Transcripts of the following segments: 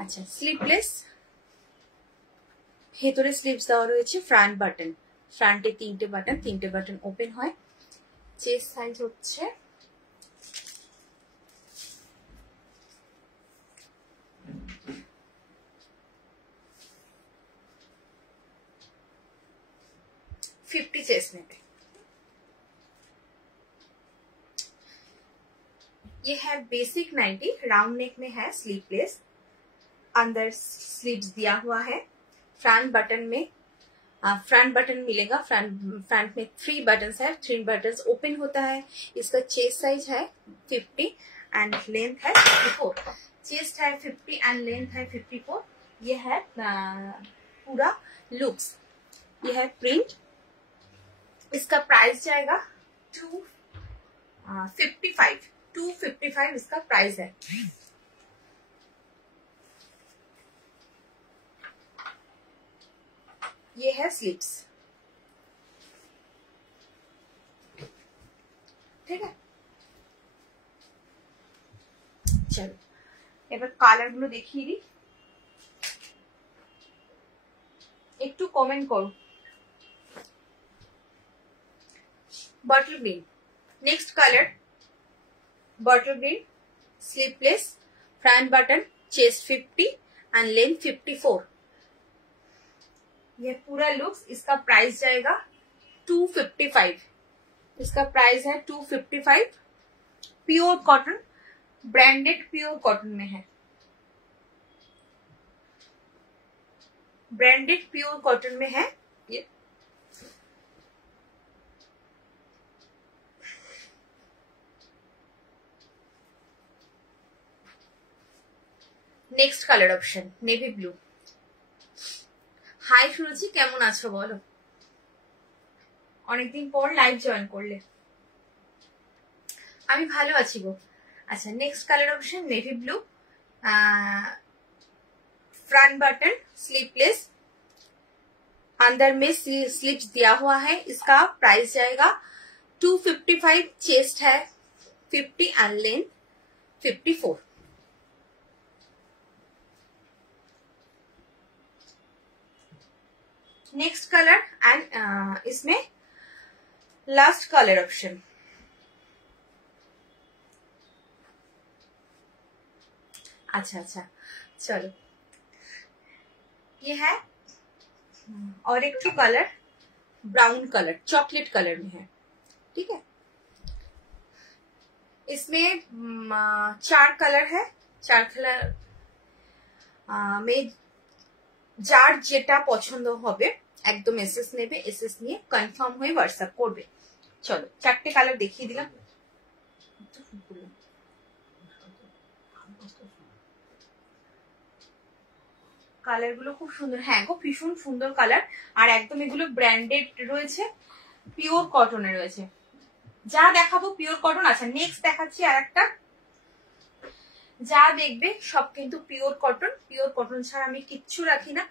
আচ্ছা, স্লিভলেস, ভেতরে স্লিভস দেওয়া রয়েছে, ফ্রন্ট বাটন, ফ্রন্টে তিনটে বাটন ওপেন হয়। চেস্ট সাইজ হচ্ছে 50 चेस्ट में। ये है बेसिक 90, राउंड नेक में है, स्लीवलेस, अंदर स्लीव्स दिया हुआ है। फ्रंट बटन में फ्रंट बटन मिलेगा, फ्रंट में 3 बटन है, 3 बटन ओपन होता है। इसका चेस्ट साइज है 50 एंड लेंथ है 54। चेस्ट है 50 एंड लेंथ है 54। ये है पूरा लुक्स, ये है प्रिंट। इसका प्राइस जाएगा 255 इसका प्राइस है। ये है स्लीव्स, ठीक है। चलो এবার কালার গুলো দেখিয়ে দিই, একটু কমেন্ট করো। Bottle green, next colour bottle green, sleeveless, front button, chest 50 and length 54। ये पूरा लुक्स। इसका प्राइस जाएगा 255। इसका प्राइस है 255। Pure cotton, branded pure cotton में है, ब्रांडेड प्योर कॉटन में है ये। Next colour option navy blue. Hi Suruchi, केमन आछो बोलो, অনেকদিন পর লাইভ জয়েন করলে। আমি ভালো আছি গো। আচ্ছা, next colour option navy blue, front button, sleeveless, अंदर में स्लीव्स दिया हुआ है। इसका प्राइस जाएगा 255। चेस्ट है 50 and length 54। Next colour and इसमें लास्ट कलर ऑप्शन। अच्छा चलो, ये है और एक two colour brown colour, chocolate colour में है, ठीक है। इसमें 4 कलर है। 4 कलर में যার যেটা পছন্দ হবে একদম এসএস নেবে, এসএস নিয়ে কনফার্ম হয়ে হোয়াটসঅ্যাপ করবে। চলো 4টে কালার দেখিয়ে দিলাম। কালার গুলো খুব সুন্দর, হ্যাঁ গো ভীষণ সুন্দর কালার। আর একদম এগুলো ব্র্যান্ডেড রয়েছে, পিওর কটনে রয়েছে। যা দেখাবো পিওর কটন। আচ্ছা, নেক্সট দেখাচ্ছি আর একটা। যা দেখবে সব কিন্তু পিওর কটন, পিওর কটন ছাড়া আমি কিচ্ছু রাখি না,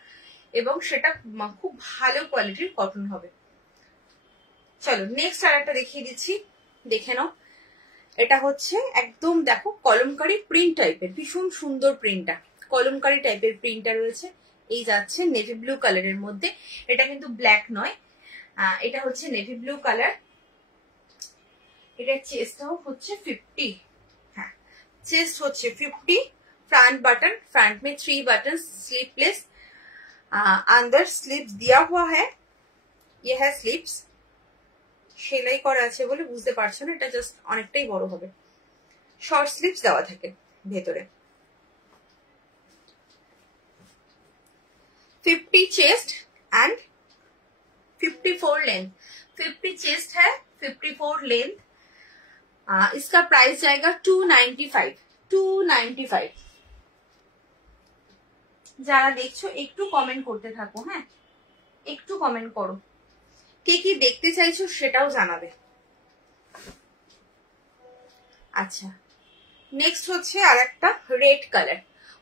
এবং সেটা খুব ভালো কোয়ালিটির কটন হবে। চলো নেক্সট আর একটা দেখিয়ে দিচ্ছি, দেখে নাও। এটা হচ্ছে একদম দেখো কলমকারি প্রিন্ট টাইপের, ভীষণ সুন্দর প্রিন্টটা, কলমকারি টাইপের প্রিন্টটা রয়েছে। এই যাচ্ছে নেভি ব্লু কালারের মধ্যে, এটা কিন্তু ব্ল্যাক নয়, এটা হচ্ছে নেভি ব্লু কালার। এটার চেস্টটাও হচ্ছে 50, হ্যাঁ चेस्ट होच्छे 50। फ्रंट बटन, फ्रंट में 3 बटन, स्लीवलेस, अंदर स्लीव्स दिया हुआ है। ये है स्लीव्स, সেলাই করা আছে বলে বুঝতে পারছো না, এটা জাস্ট অনেকটাই বড় হবে। শর্ট স্লিভস দেওয়া থাকে ভেতরে। 50 चेस्ट एंड 54 लेंथ। 50 चेस्ट है, 54 लेंथ। इसका प्राइस जाएगा 295। যারা দেখছো একটু কমেন্ট করতে থাকো, হ্যাঁ একটু কমেন্ট করো, কে কি দেখতে চাইছো সেটাও জানাবে। আচ্ছা, নেক্সট হচ্ছে আরেকটা রেড কালার,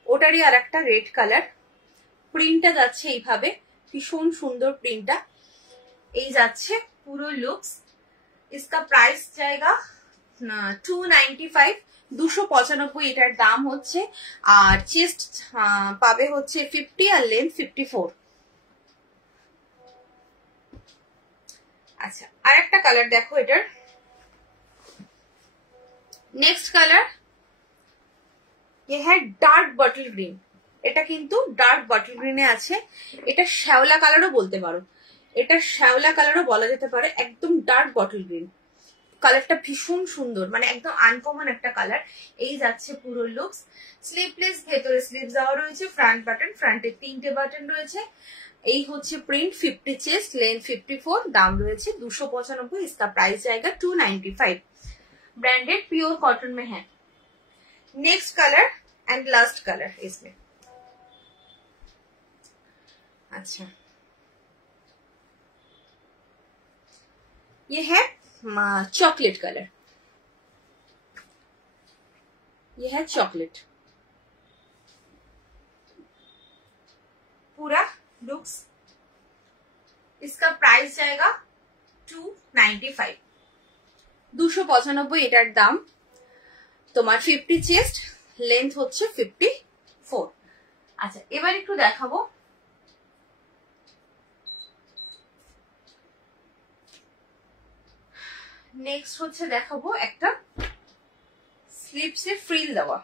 ওটারই আরেকটা রেড কালার। প্রিন্টটা যাচ্ছে এইভাবে, ভীষণ সুন্দর প্রিন্টটা। এই যাচ্ছে পুরো লুকস। इसका प्राइस जाएगा 295। 295 এটার দাম হচ্ছে। আর চেস্ট পাবে হচ্ছে 50 আর লেন্থ 54। আচ্ছা, আর একটা কালার দেখো এটার। নেক্সট কালার ये है ডার্ক বটল গ্রিন। এটা কিন্তু ডার্ক বটল গ্রিনে আছে। এটা শ্যাওলা কালারও বলতে পারো, এটা শ্যাওলা কালারও বলা যেতে পারে। একদম ডার্ক বটল গ্রিন কালারটা ভীষণ সুন্দর, মানে একদম আনকমন একটা কালার। এই যাচ্ছে পুরো লুকস। স্লিভলেস, ভেতরে স্লিভ দেওয়া রয়েছে, ফ্রন্ট বাটন, ফ্রন্টে 3টে বাটন রয়েছে। এই হচ্ছে প্রিন্ট, 50 চেস্ট, লেন্থ 54, দাম রয়েছে 295। इसका प्राइस जाएगा 295। ब्रांडेड प्योर कॉटन में है। Next colour and last colour इसमें। अच्छा, ये है चॉकलेट कलर, ये है चॉकलेट। पूरा लुक्स, इसका प्राइस जाएगा 295। 295 এটার দাম। তোমার 50 চেস্ট, লেন্থ হচ্ছে 54। আচ্ছা, এবার একটু দেখাবো নেক্সট হচ্ছে দেখাবো একটা স্লিপসে ফ্রিল দেওয়া।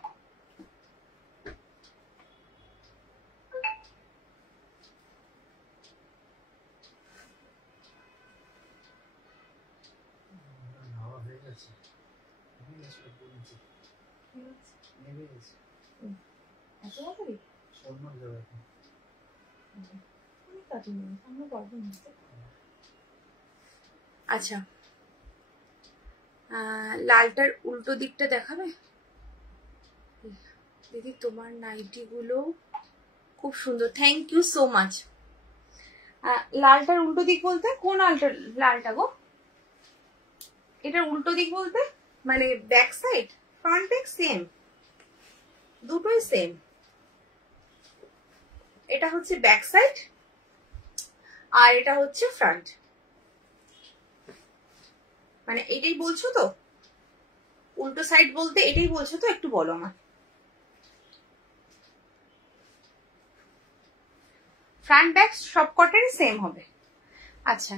আচ্ছা, লালটার উল্টো দিকটা দেখাবে দিদি? তোমার নাইটি গুলো খুব সুন্দর, থ্যাংক ইউ সো মাচ। লালটার উল্টো দিক বলতে কোন লালটা গো? এটার উল্টো দিক বলতে মানে back side, front back same, দুটোই সেম। এটা হচ্ছে ব্যাক সাইড আর এটা হচ্ছে ফ্রন্ট। মানে এটাই বলছো তো? উল্টো সাইড বলতে এটাই বলছো তো? একটু বলো আমার। ফ্রন্ট ব্যাক সব কটের সেম হবে। আচ্ছা,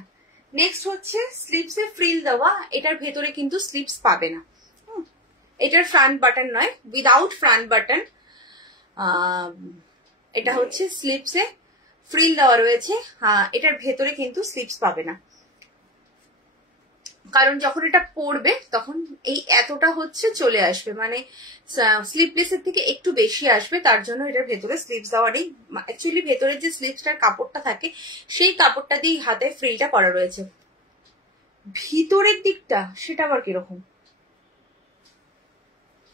নেক্সট হচ্ছে স্লিপসে ফ্রিল দেওয়া। এটার ভেতরে কিন্তু স্লিপস পাবে না। এটার ফ্রন্ট বাটন নয়, উইদাউট ফ্রন্ট বাটন। এটা হচ্ছে স্লিপসে ফ্রিল দেওয়া রয়েছে। এটার ভেতরে কিন্তু স্লিপস পাবে না, কারণ যখন এটা পরবে তখন এই এতটা হচ্ছে চলে আসবে, মানে স্লিপলেসের থেকে একটু বেশি আসবে, তার জন্য এটার ভেতরে স্লিপস দেওয়া নেই। অ্যাকচুয়ালি ভেতরে যে স্লিপসটার কাপড়টা থাকে সেই কাপড়টা দিয়ে হাতে ফ্রিলটা করা রয়েছে। ভিতরের দিকটা সেটা আবার কিরকম?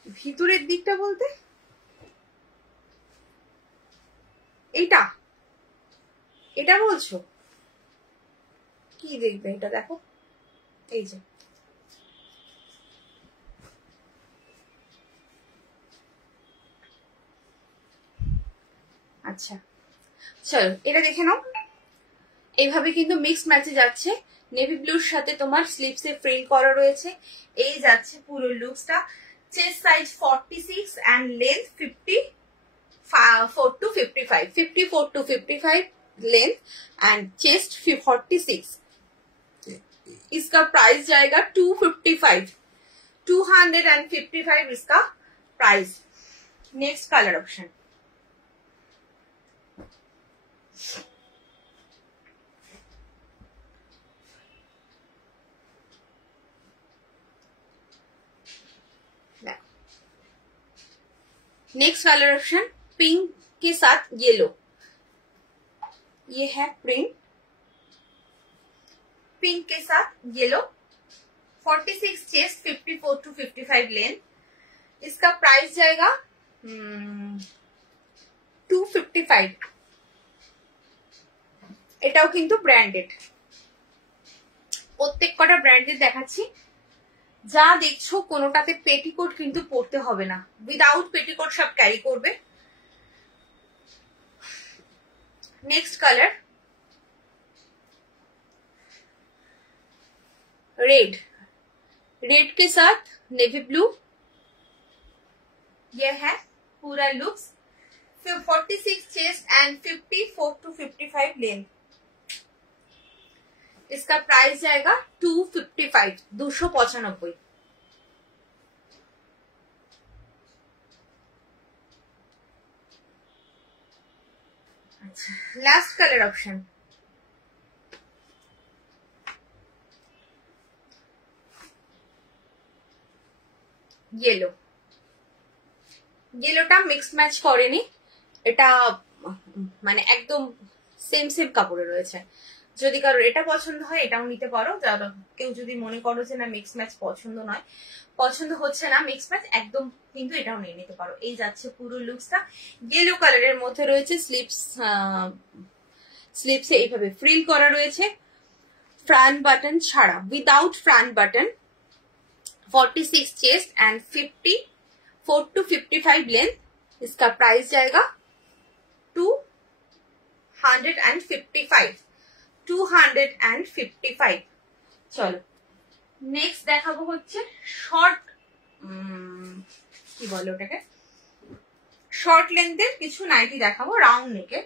ভিতরের দিকটা বলতে এইটা, এটা বলছো? কি দেখবে এটা? দেখো এই যে, আচ্ছা চলো এটা দেখে নাও। এইভাবে কিন্তু মিক্স ম্যাচে যাচ্ছে। নেভি ব্লুর সাথে তোমার স্লিপসে ফ্রিল করা রয়েছে। এই যাচ্ছে পুরো লুকসটা। Chest size 46 and length 54 to 55, 54 to 55 length and chest 46। इसका प्राइस जाएगा 255, 255 इसका price. Next colour option, next colour option pink के साथ येलो। ये है प्रिंट, पिंक के साथ येलो, 46 चेस्ट, 54 to 55 लेंथ। इसका प्राइस जाएगा 255। এটাও কিন্তু ব্র্যান্ডেড, প্রত্যেক কটা ব্র্যান্ডেড দেখাচ্ছি। যা দেখছো কোনোটাতে পেটিকোট কিন্তু পরতে হবে না, উইদাউট পেটিকোট সব ক্যারি করবে। नेक्स्ट कलर रेड, रेड के साथ नेवी ब्लू, ये है पूरा looks 46 chest and 54 to 55 length. इसका प्राइस जाएगा 255, 295। अच्छा, लास्ट कलर ऑप्शन येलो। येलोটা মিক্স ম্যাচ করেনি, এটা মানে একদম সেম সেম কাপড়ে রয়েছে। যদি কারোর এটা পছন্দ হয় এটাও নিতে পারো, যারা কেউ যদি মনে করো যে না মিক্স ম্যাচ পছন্দ নয়, পছন্দ হচ্ছে না মিক্স ম্যাচ, একদম কিন্তু এটাও নিয়ে নিতে পারো। এই যাচ্ছে পুরো লুকসটা। ইয়েলো কালারের মধ্যে রয়েছে স্লিপসে এইভাবে ফ্রিল করা রয়েছে, ফ্রন্ট বাটন ছাড়া, without front button. 46 chest and 54 to 55 length. इसका प्राइस जाएगा 255, 255। চলো নেক্সট দেখাবো হচ্ছে শর্ট, কি বলে ওটাকে, শর্ট লেন্থের কিছু নাইটি দেখাবো রাউন্ড নেকে।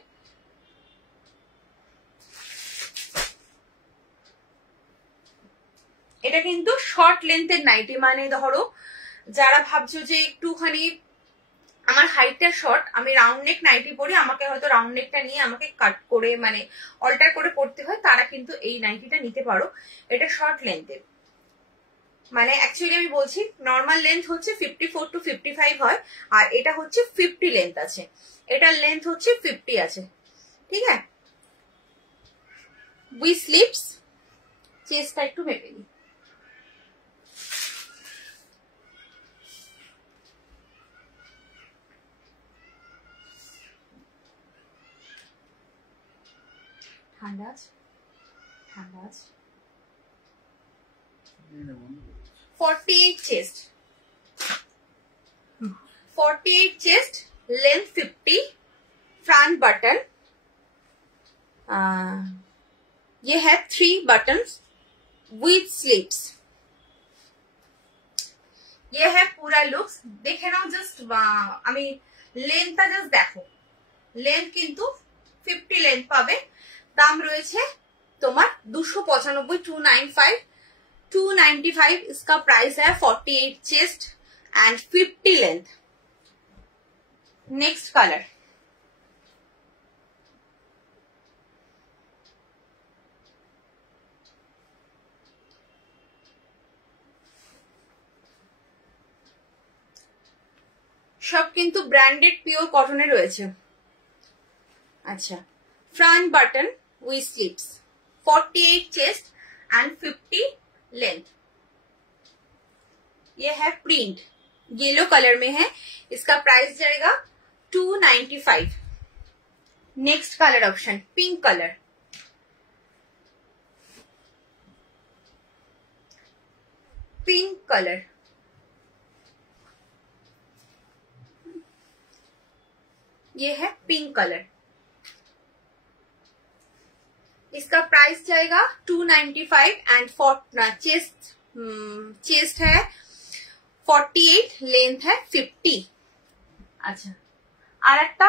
এটা কিন্তু শর্ট লেন্থের নাইটি, মানে ধরো যারা ভাবছো যে একটুখানি আমার হাইটটা শর্ট, আমি রাউন্ড নেক নাইটি পরি, আমাকে হয়তো রাউন্ড নেকটা নিয়ে আমাকে কাট করে মানে অল্টার করে পড়তে হয়, তারা কিন্তু এই নাইটিটা নিতে পারো। এটা শর্ট লেন্থের, মানে অ্যাকচুয়ালি আমি বলছি নর্মাল লেন্থ হচ্ছে 54 to 55 হয়, আর এটা হচ্ছে 50 লেন্থ আছে, এটার লেন্থ হচ্ছে 50 আছে, ঠিক আছে। উইথ স্লিপস, চেস্টটা একটু মেপে নিই। ঠান্ডা আছে, ঠান্ডা আছে। 48 chest, 48 chest, length 50, front button, ये है 3 buttons with sleeves। ये है पूरा लुक्स। देखे नाओ जस्ट, আমি লেন্থটা জাস্ট দেখো, লেন্থ কিন্তু 50 লেন্থ পাবে। দাম রয়েছে তোমার 295, 295। इसका प्राइस है 48 chest and 50 length. Next colour, সব কিন্তু ব্র্যান্ডেড পিওর কটনে রয়েছে। আচ্ছা, front button with sleeves, 48 chest and 50 length. ये है प्रिंट, येलो कलर में है। इसका प्राइस जाएगा 295। Next colour option pink colour, pink colour, ये है पिंक कलर। इसका प्राइस जाएगा 295 एंड चेस्ट है 48, लेंथ है 50। अच्छा, আর একটা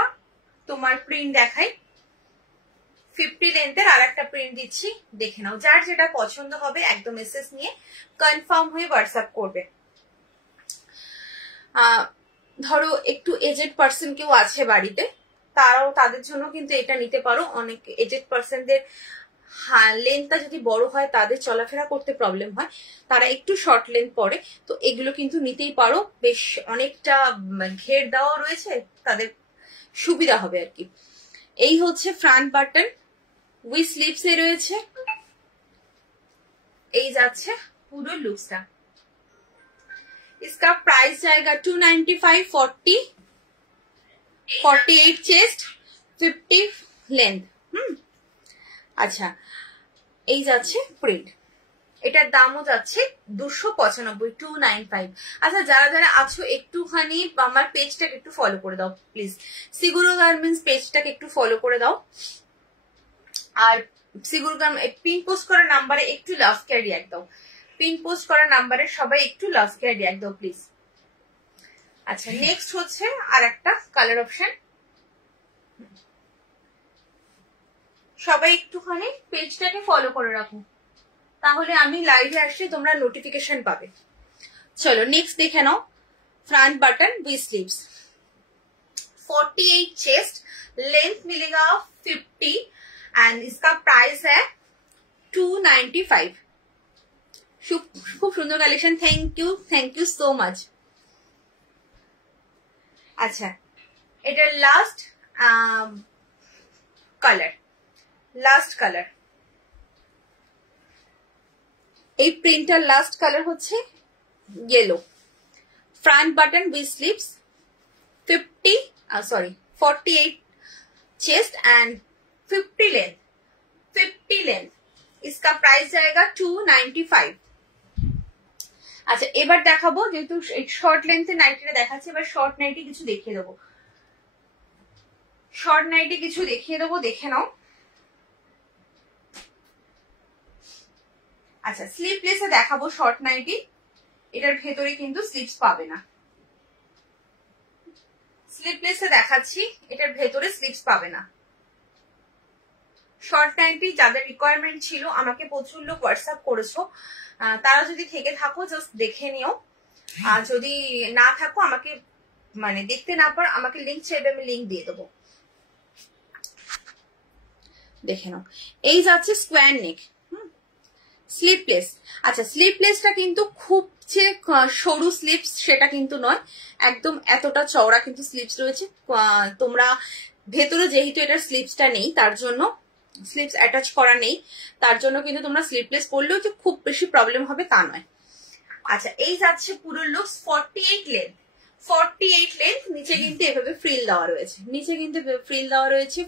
তোমার প্রিন্ট দেখাই, 50 লেন্থের আর একটা প্রিন্ট দিচ্ছি, দেখে নাও। যার যেটা পছন্দ হবে একদম মেসেজ নিয়ে কনফার্ম হয়ে হোয়াটসঅ্যাপ করবে। ধরো একটু এজেড পার্সন কেউ আছে বাড়িতে, তারাও, তাদের জন্য কিন্তু এটা নিতে পারো। অনেক এজেড পার্সনদের লেন্থটা যদি বড় হয়, তাদের চলাফেরা করতে প্রবলেম হয়, তারা একটু শর্ট লেন্থ পরে, তো এগুলো কিন্তু নিতেই পারো। বেশ অনেকটা ঘের দেওয়া রয়েছে, তাদের সুবিধা হবে আর কি। এই হচ্ছে ফ্রন্ট বাটন উইথ স্লিভস এ রয়েছে। এই যাচ্ছে পুরো লুকসটা। इसका प्राइस जाएगा 295, 40, 48 चेस्ट, 50 लेंथ। আচ্ছা, এই যাচ্ছে প্রিন্ট, এটার দামও যাচ্ছে 295, 295। আচ্ছা, যারা যারা আছো একটুখানি আমার পেজটাকে একটু ফলো করে দাও প্লিজ, সিগুরো গার্মেন্টস পেজটাকে একটু ফলো করে দাও। আর সিগুরো গার্মেন্টস পিন পোস্ট করার নাম্বারে একটু লাভ কেয়ার রিয়াক্ট দাও, পিন পোস্ট করা নাম্বারে সবাই একটু লাভ কেয়ার রিয়াক্ট দাও প্লিজ। আচ্ছা নেক্সট হচ্ছে আর একটা কালার অপশন। সবাই একটুখানি পেজটাকে ফলো করে রাখো, তাহলে আমি লাইভে আসলে তোমরা নোটিফিকেশন পাবে। चलो नेक्स्ट देखे now, front button with sleeves, 48 chest, length मिलेगा 50 एंड इसका प्राइस है 295। खूब सुंदर collection, thank you so much. अच्छा एटार लास्ट कलर এই প্রিন্টার লাস্ট কালার হচ্ছে yellow, front button with sleeves, 48 chest and 50 length. इसका प्राइस जाएगा 295। अच्छा এবার দেখাবো, যেহেতু শর্ট লেন্থে নাইটিটা দেখাচ্ছি, এবার শর্ট নাইটি কিছু দেখিয়ে দেবো, দেখে নাও। আচ্ছা স্লিভলেসে দেখাবো শর্ট নাইটি, এটার ভেতরে কিন্তু স্লিভস পাবে না। স্লিভলেসে দেখাচ্ছি, এটার ভেতরে স্লিভস পাবে না। শর্ট নাইটি যাদের রিকোয়ারমেন্ট ছিল আমাকে প্রচুর লোক হোয়াটসঅ্যাপ করেছো, তারা যদি থেকে থাকো জাস্ট দেখে নিও, আর যদি না থাকো আমাকে মানে দেখতে না পারো আমাকে লিংক চাইবে, আমি লিংক দিয়ে দেবো, দেখে নাও। এই যাচ্ছে স্কোয়ার নেক, স্লিভলেস। আচ্ছা স্লিভলেসটা কিন্তু খুব যে সরু স্লিভস সেটা কিন্তু নয়, একদম এতটা চওড়া কিন্তু স্লিভস রয়েছে। তোমরা ভেতরে যেহেতু এটার স্লিভসটা নেই, তার জন্য স্লিভস অ্যাটাচ করা নেই, তার জন্য কিন্তু তোমরা স্লিভলেস পরলেও যে খুব বেশি প্রবলেম হবে তা নয়। আচ্ছা এই যাচ্ছে পুরো লুকস, 48 লেন্থ, নিচে কিন্তু এভাবে ফ্রিল দেওয়া রয়েছে,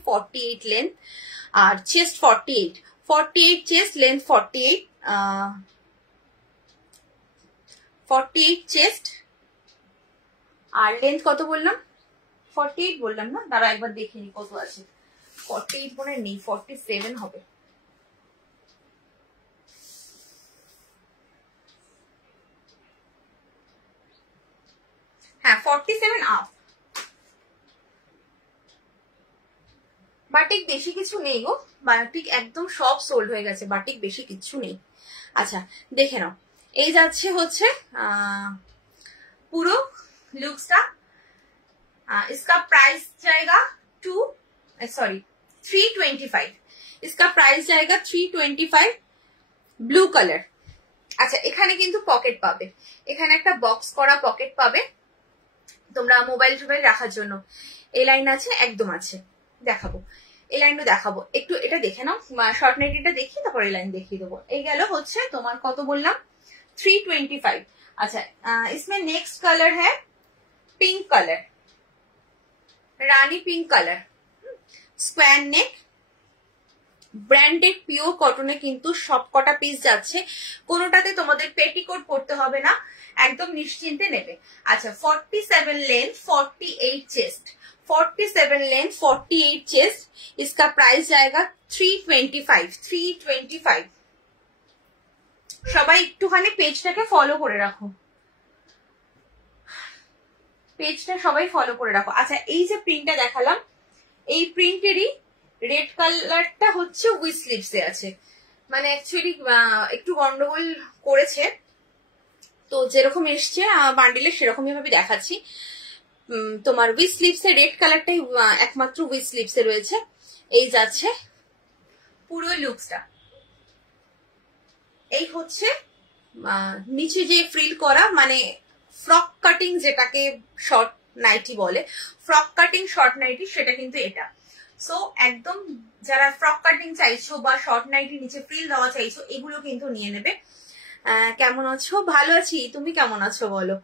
48 লেন্থ, আর চেস্ট 48 চেস্ট, লেন্থ 48 চেস্ট, আর লেন্থ কত বললাম? 48 বললাম না, দাঁড়া একবার দেখে নি কত আছে। 48 মনে নেই, 47 হবে। হ্যাঁ 47 আপ। বাটিক বেশি কিছু নেই গো, বাটিক একদম সব সোল্ড হয়ে গেছে, বাটিক বেশি কিছু নেই। আচ্ছা দেখে নাও, এই যাচ্ছে হচ্ছে পুরো লুকসটা। इसका प्राइस जाएगा 325। इसका प्राइस जाएगा 325, ব্লু কালার। আচ্ছা এখানে কিন্তু পকেট পাবে, এখানে একটা বক্স করা পকেট পাবে তোমরা মোবাইল টোবাইল রাখার জন্য। এই লাইন আছে, একদম আছে, দেখাবো এই লাইনটা দেখাবো, একটু এটা দেখে নাও। শর্ট নাইটিটা দেখি তারপর এই লাইন দেখিয়ে দেবো। এই গেল হচ্ছে তোমার কত বললাম, 325। अच्छा इसमें नेक्स्ट कलर है pink colour, Rani pink colour, square neck, branded pure কটনে কিন্তু সবকটা পিস যাচ্ছে, কোনোটাতে তোমাদের পেটিকোট পড়তে হবে না, একদম নিশ্চিন্তে নেবে। আচ্ছা 47 लेंथ 48 चेस्ट, 47 लेंथ 48 चेस्ट, इसका प्राइस जाएगा 325। সবাই একটুখানি পেজটাকে ফলো করে রাখো, পেজটা সবাই ফলো করে রাখো। আচ্ছা এই যে প্রিন্টটা দেখালাম, এই প্রিন্টেরই রেড কালারটা হচ্ছে উইথ স্লিভসে আছে, মানে অ্যাকচুয়ালি একটু গন্ডগোল করেছে, তো যেরকম এসছে বান্ডিলে সেরকমই ভাবে দেখাচ্ছি। তোমার উইথ স্লিভসে রেড কালারটাই একমাত্র উইথ স্লিভসে রয়েছে। এই যাচ্ছে পুরো লুকসটা, এই হচ্ছে নিচে যে ফ্রিল করা মানে ফ্রক কাটিং, যেটাকে শর্ট নাইটি বলে, ফ্রক কাটিং শর্ট নাইটি, সেটা কিন্তু এটা। সো একদম যারা ফ্রক কাটিং চাইছো বা শর্ট নাইটি নিচে ফ্রিল দেওয়া চাইছো, এগুলো কিন্তু নিয়ে নেবে। কেমন আছো? ভালো আছি, তুমি কেমন আছো বলো?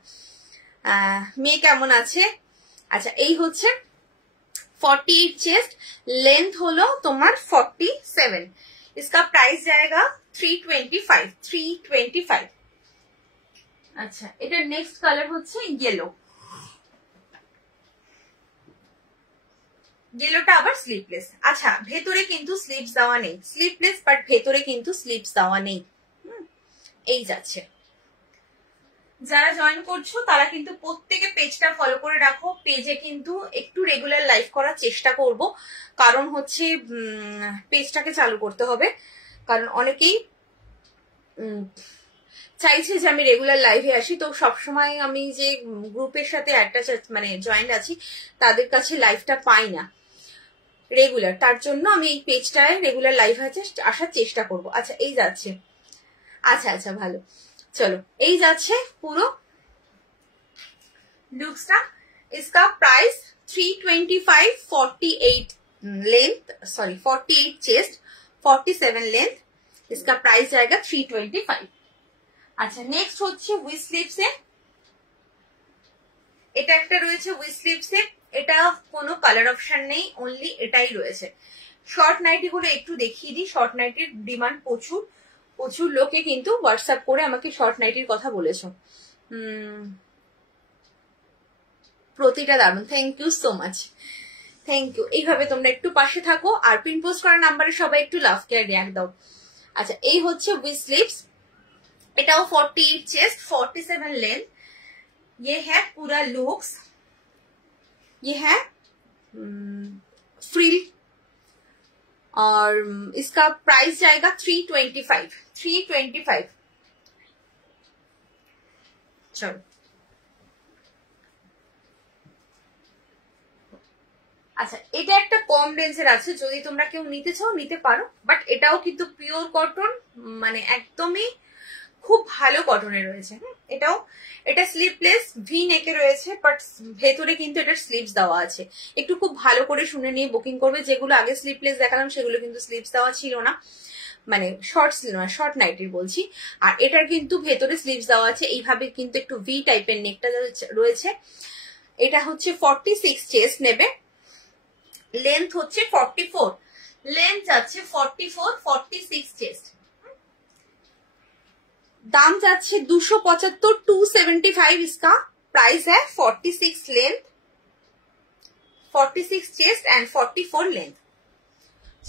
মেয়ে কেমন আছে? আচ্ছা এই হচ্ছে 48 চেস্ট, লেন্থ হলো তোমার 47, इसका प्राइस जाएगा 325। আচ্ছা এটা নেক্সট কালার হচ্ছে ইয়েলো, ইয়েলোটা আবার স্লিভলেস। আচ্ছা ভেতরে কিন্তু স্লিভস দেওয়া নেই, স্লিভলেস বাট ভেতরে কিন্তু স্লিভস দেওয়া নেই। এই যাচ্ছে যারা জয়েন করছো তারা কিন্তু প্রত্যেকে পেজটা ফলো করে রাখো। পেজে কিন্তু একটু রেগুলার লাইভ করার চেষ্টা করব, কারণ হচ্ছে পেজটাকে চালু করতে হবে, কারণ অনেকেই চাইছে যে আমি রেগুলার লাইভে আসি। তো সবসময় আমি যে গ্রুপের সাথে একটা মানে জয়েন্ট আছি তাদের কাছে লাইভটা পাই না রেগুলার, তার জন্য আমি এই পেজটায় রেগুলার লাইভ আসার চেষ্টা করব। আচ্ছা এই যাচ্ছে, আচ্ছা আচ্ছা ভালো, চলো এই যাচ্ছে পুরো लुक्सটা। इसका price 325, 48 length, sorry 48 chest, 47 length, इसका प्राइस जाएगा 325। আচ্ছা নেক্সট হচ্ছে উইথ স্লিভসে, এটা একটা রয়েছে উইথ স্লিভসে, এটা কোনো কালার অপশন নেই, অনলি এটাই রয়েছে। শর্ট নাইটি গুলো একটু দেখিয়ে দিই, শর্ট নাইটির ডিমান্ড প্রচুর, প্রচুর লোকে কিন্তু হোয়াটসঅ্যাপ করে আমাকে শর্ট নাইটির কথা বলেছো। প্রতিটা দারুন, thank you so much, thank you. এইভাবে তোমরা একটু পাশে থাকো আর পিন পোস্ট করার নাম্বারে সবাই একটু লাভ কেয়ার রিয়াক্ট দাও। আচ্ছা এই হচ্ছে উইথ স্লিভস, এটাও 48 चेस्ट, 47 लेंथ, ये है पूरा लुक्स, ये है फ्रिल और इसका प्राइस जाएगा 325, 325। चलो আচ্ছা এটা একটা কম রেঞ্জের আছে, যদি তোমরা কেউ নিতে চাও নিতে পারো, বাট এটাও কিন্তু পিওর কটন, মানে একদমই খুব ভালো কটনের রয়েছে। এটাও, এটা স্লিভলেস ভি নেকে রয়েছে, বাট ভেতরে কিন্তু এটার স্লিভস দেওয়া আছে। একটু খুব ভালো করে শুনে নিয়ে বুকিং করবে, যেগুলো আগে স্লিভলেস দেখালাম সেগুলো কিন্তু স্লিভস দেওয়া ছিল না, মানে শর্ট নাইটির বলছি। আর এটার কিন্তু ভেতরে স্লিভস দেওয়া আছে, এইভাবে কিন্তু একটু ভি টাইপের নেকটা রয়েছে। এটা হচ্ছে 46 চেস্ট নেবে, লেন্থ হচ্ছে 44, লেন্থ যাচ্ছে 44, 46 চেস্ট, दाम जाच्छे 275, 275 इसका प्राइस है। 46 लेंथ, 46 चेस्ट एंड 44 लेंथ।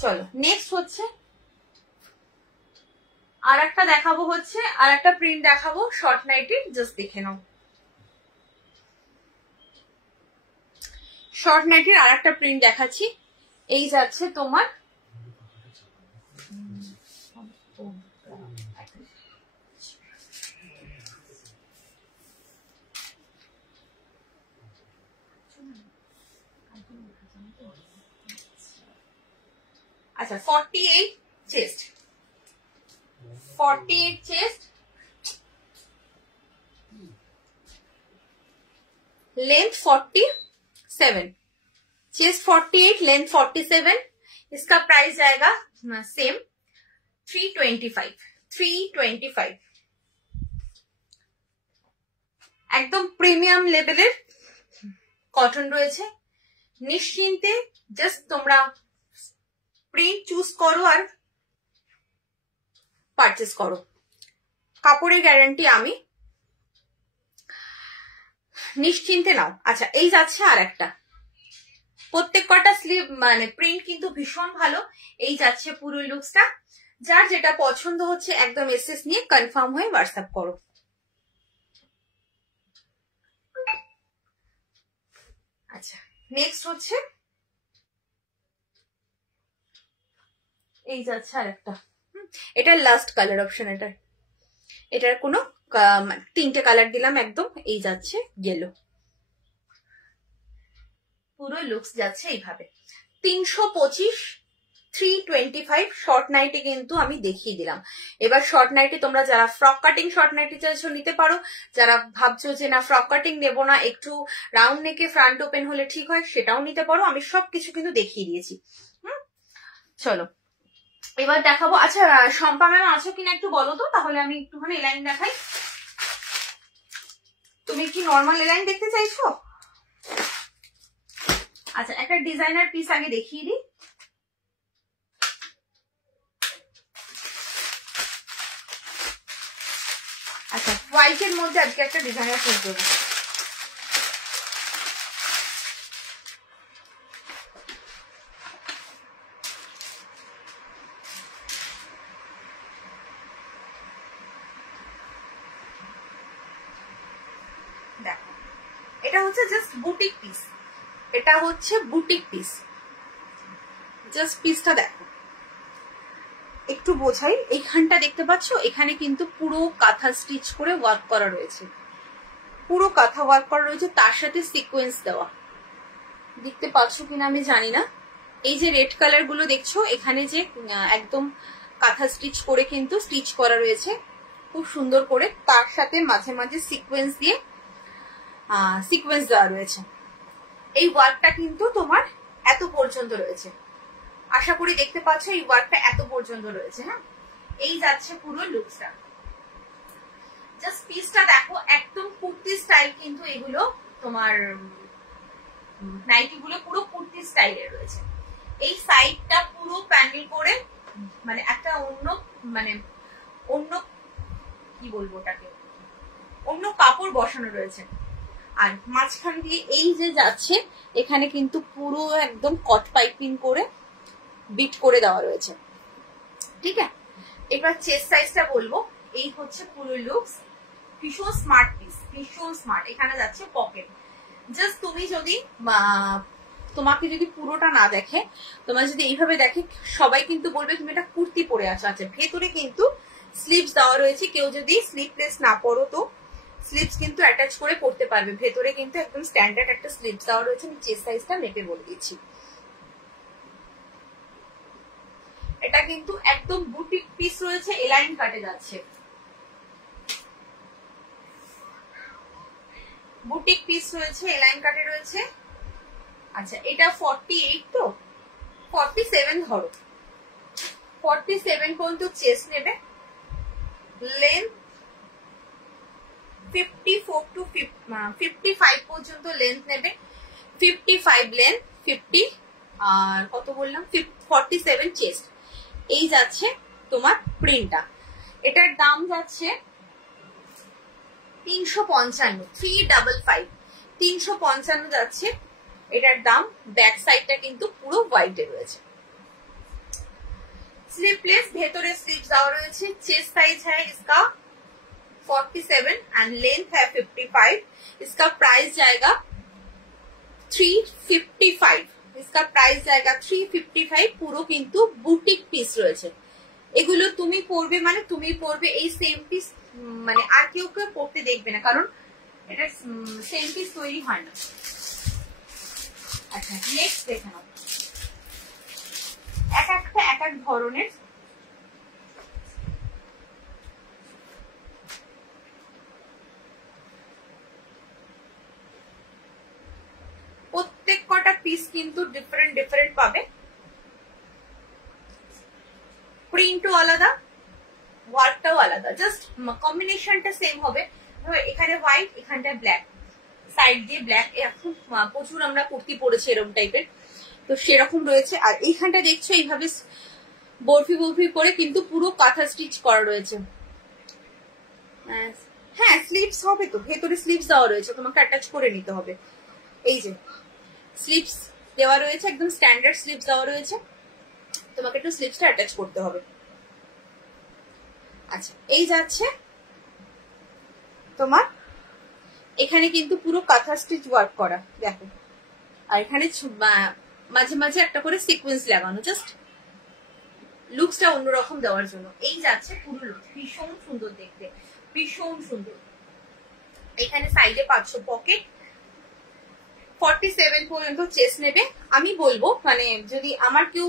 चलो नेक्स्ट হচ্ছে আরেকটা দেখাবো, হচ্ছে আরেকটা প্রিন্ট দেখাবো শর্ট নাইটির, জাস্ট দেখে নাও। শর্ট নাইটির আরেকটা প্রিন্ট দেখাচ্ছি, এই যাচ্ছে তোমার अच्छा 48 chest, 48 chest, length 47, chest 48, length 47, इसका प्राइस जाएगा सेम 325, 325। একদম প্রিমিয়াম লেভেলের কটন রয়েছে, নিশ্চিন্তে জাস্ট তোমরা প্রিন্ট চুজ করো আর পারচেস করো, কাপড়ের গ্যারান্টি আমি, নিশ্চিন্তে নাও। আচ্ছা এই যাচ্ছে আর একটা, প্রত্যেক কটা স্লিভ মানে প্রিন্ট কিন্তু ভীষণ ভালো। এই যাচ্ছে পুরো লুকসটা, যার যেটা পছন্দ হচ্ছে একদম এসএস নিয়ে কনফার্ম হয়ে হোয়াটসঅ্যাপ করো। আচ্ছা নেক্সট হচ্ছে এই যাচ্ছে আর একটা, এটা লাস্ট কালার অপশন, এটার কোনো তিনটে কালার দিলাম একদম, এই যাচ্ছে ইয়েলো, পুরো লুকস যাচ্ছে এইভাবে। 325, 325 শর্ট নাইটে কিন্তু আমি দেখিয়ে দিলাম। এবার শর্ট নাইটে তোমরা যারা ফ্রক কাটিং শর্ট নাইটে চাইছো নিতে পারো, যারা ভাবছো যে না ফ্রক কাটিং নেবো না, একটু রাউন্ড নেকে ফ্রন্ট ওপেন হলে ঠিক হয়, সেটাও নিতে পারো। আমি সবকিছু কিন্তু দেখিয়ে দিয়েছি। চলো এবার দেখাবো। আচ্ছা শম্পা ম্যাম আছো কিনা একটু বলো তো, তাহলে আমি একটুখানি এলাইন দেখাই। তুমি কি নর্মাল এলাইন দেখতে চাইছো? আচ্ছা একটা ডিজাইনার পিস আগে দেখিয়ে দিই। আচ্ছা হোয়াইটের মধ্যে আজকে একটা ডিজাইনার পিস দেবো। এটা হচ্ছে জাস্ট বুটিক পিস, এটা হচ্ছে বুটিক পিস। জাস্ট পিসটা দেখো, একটু বোঝাই। এইখানটা দেখতে পাচ্ছ, এখানে কিন্তু পুরো কাঁথা স্টিচ করে ওয়ার্ক করা রয়েছে, পুরো কাঁথা ওয়ার্ক করা রয়েছে, তার সাথে সিকোয়েন্স দেওয়া। দেখতে পাচ্ছ কিনা আমি জানি না। এই যে রেড কালার গুলো দেখছো, এখানে যে একদম কাঁথা স্টিচ করে কিন্তু স্টিচ করা রয়েছে খুব সুন্দর করে, তার সাথে মাঝে মাঝে সিকোয়েন্স দিয়ে সিকোয়েন্স দেওয়া রয়েছে। এই ওয়ার্কটা কিন্তু তোমার এত পর্যন্ত রয়েছে, আশা করি দেখতে পাচ্ছ এই ওয়ার্কটা এত পর্যন্ত রয়েছে। হ্যাঁ, এই যাচ্ছে পুরো লুকসটা। জাস্ট পিসটা দেখো, একদম কুর্তি স্টাইল কিন্তু এগুলো তোমার নাইটি গুলো পুরো কুর্তি স্টাইলের রয়েছে। এই সাইডটা পুরো প্যানেল করে মানে একটা অন্য কি বলবো ওটাকে, অন্য কাপড় বসানো রয়েছে। আর মাঝখান দিয়ে এই যে যাচ্ছে, এখানে কিন্তু পুরো একদম কট পাইপিং করে বিট করে দেওয়া রয়েছে। ঠিক আছে, এবার চেস্ট সাইজটা বলবো। এই হচ্ছে পুরো লুকস, ভীষণ স্মার্ট পিস, ভীষণ স্মার্ট। এখানে যাচ্ছে পকেট। জাস্ট তুমি যদি তোমাকে যদি পুরোটা না দেখে, তোমার যদি এইভাবে দেখে, সবাই কিন্তু বলবে তুমি এটা কুর্তি পরে আছো। আচ্ছা, ভেতরে কিন্তু স্লিভস দেওয়া রয়েছে, কেউ যদি স্লিভলেস না পরো তো স্লিভস কিন্তু অ্যাটাচ করে পরতে পারবে। ভেতরে কিন্তু একদম স্ট্যান্ডার্ড একটা স্লিভস দেওয়া রয়েছে। আমি চেস্ট সাইজটা মেপে বলে দিচ্ছি। এটা কিন্তু একদম বুটিক পিস রয়েছে, এলাইন কাটে যাচ্ছে, বুটিক পিস রয়েছে, এলাইন কাটে রয়েছে। আচ্ছা, এটা 48 তো 47 ধরো, 47 পর্যন্ত চেস্ট নেবে, লেন্থ 54 টু 55 পর্যন্ত লেন্থ নেবে, 55 লেন্থ, 50 আর কত বললাম 47 চেস্ট। এই যাচ্ছে তোমার প্রিন্টটা। এটার দাম যাচ্ছে 355, 355, 355 যাচ্ছে এটার দাম। ব্যাক সাইডটা কিন্তু পুরো হোয়াইটে রয়েছে, स्लीवलेस, ভেতরে স্লিভস দেওয়া রয়েছে। চেস্ট সাইজ है इसका 47 एंड लेंथ है 55। इसका प्राइस जाएगा 355, इसका प्राइस जाएगा 355। পুরো কিন্তু বুটিক পিস রয়েছে। এগুলো তুমি পরবে মানে তুমি পরবে, এই সেম পিস মানে আর কেউ কেউ পরতে দেখবে না, কারণ এটা সেম পিস তৈরি হয় না। আচ্ছা, নেক্সট দেখে নাও। এক একটা এক এক ধরনের। প্রত্যেক কটা পিস কিন্তু ডিফারেন্ট ডিফারেন্ট পাবে, প্রিন্টও আলাদা, ওয়ার্কটাও আলাদা, জাস্ট কম্বিনেশনটা সেম হবে। এখানে হোয়াইট, এখানটা ব্ল্যাক, সাইড দিয়ে ব্ল্যাক। এখন প্রচুর আমরা কুর্তি পরেছি এরকম টাইপের, তো সেরকম রয়েছে। আর এইখানটা দেখছো এইভাবে বরফি বরফি করে কিন্তু পুরো কাঁথা স্টিচ করা রয়েছে। হ্যাঁ, স্লিভস হবে তো, ভেতরে স্লিভস দেওয়া রয়েছে, তোমাকে অ্যাটাচ করে নিতে হবে। এই যে স্লিভস দেওয়া রয়েছে, একদম স্ট্যান্ডার্ড স্লিভস দেওয়া রয়েছে, তোমাকে একটু স্লিভসটা অ্যাটাচ করতে হবে। আচ্ছা, এই যাচ্ছে তোমার, এখানে কিন্তু পুরো কাঁথা স্টিচ ওয়ার্ক করা দেখো, আর এখানে মাঝে মাঝে একটা করে সিকোয়েন্স লাগানো, জাস্ট লুকসটা অন্যরকম দেওয়ার জন্য। এই যাচ্ছে পুরো লুক, ভীষণ সুন্দর দেখতে, ভীষণ সুন্দর। এখানে সাইডে পাচ্ছ পকেট, 47 পর্যন্ত চেস্ট নেবে। আমি বলবো মানে যদি আমার কেউ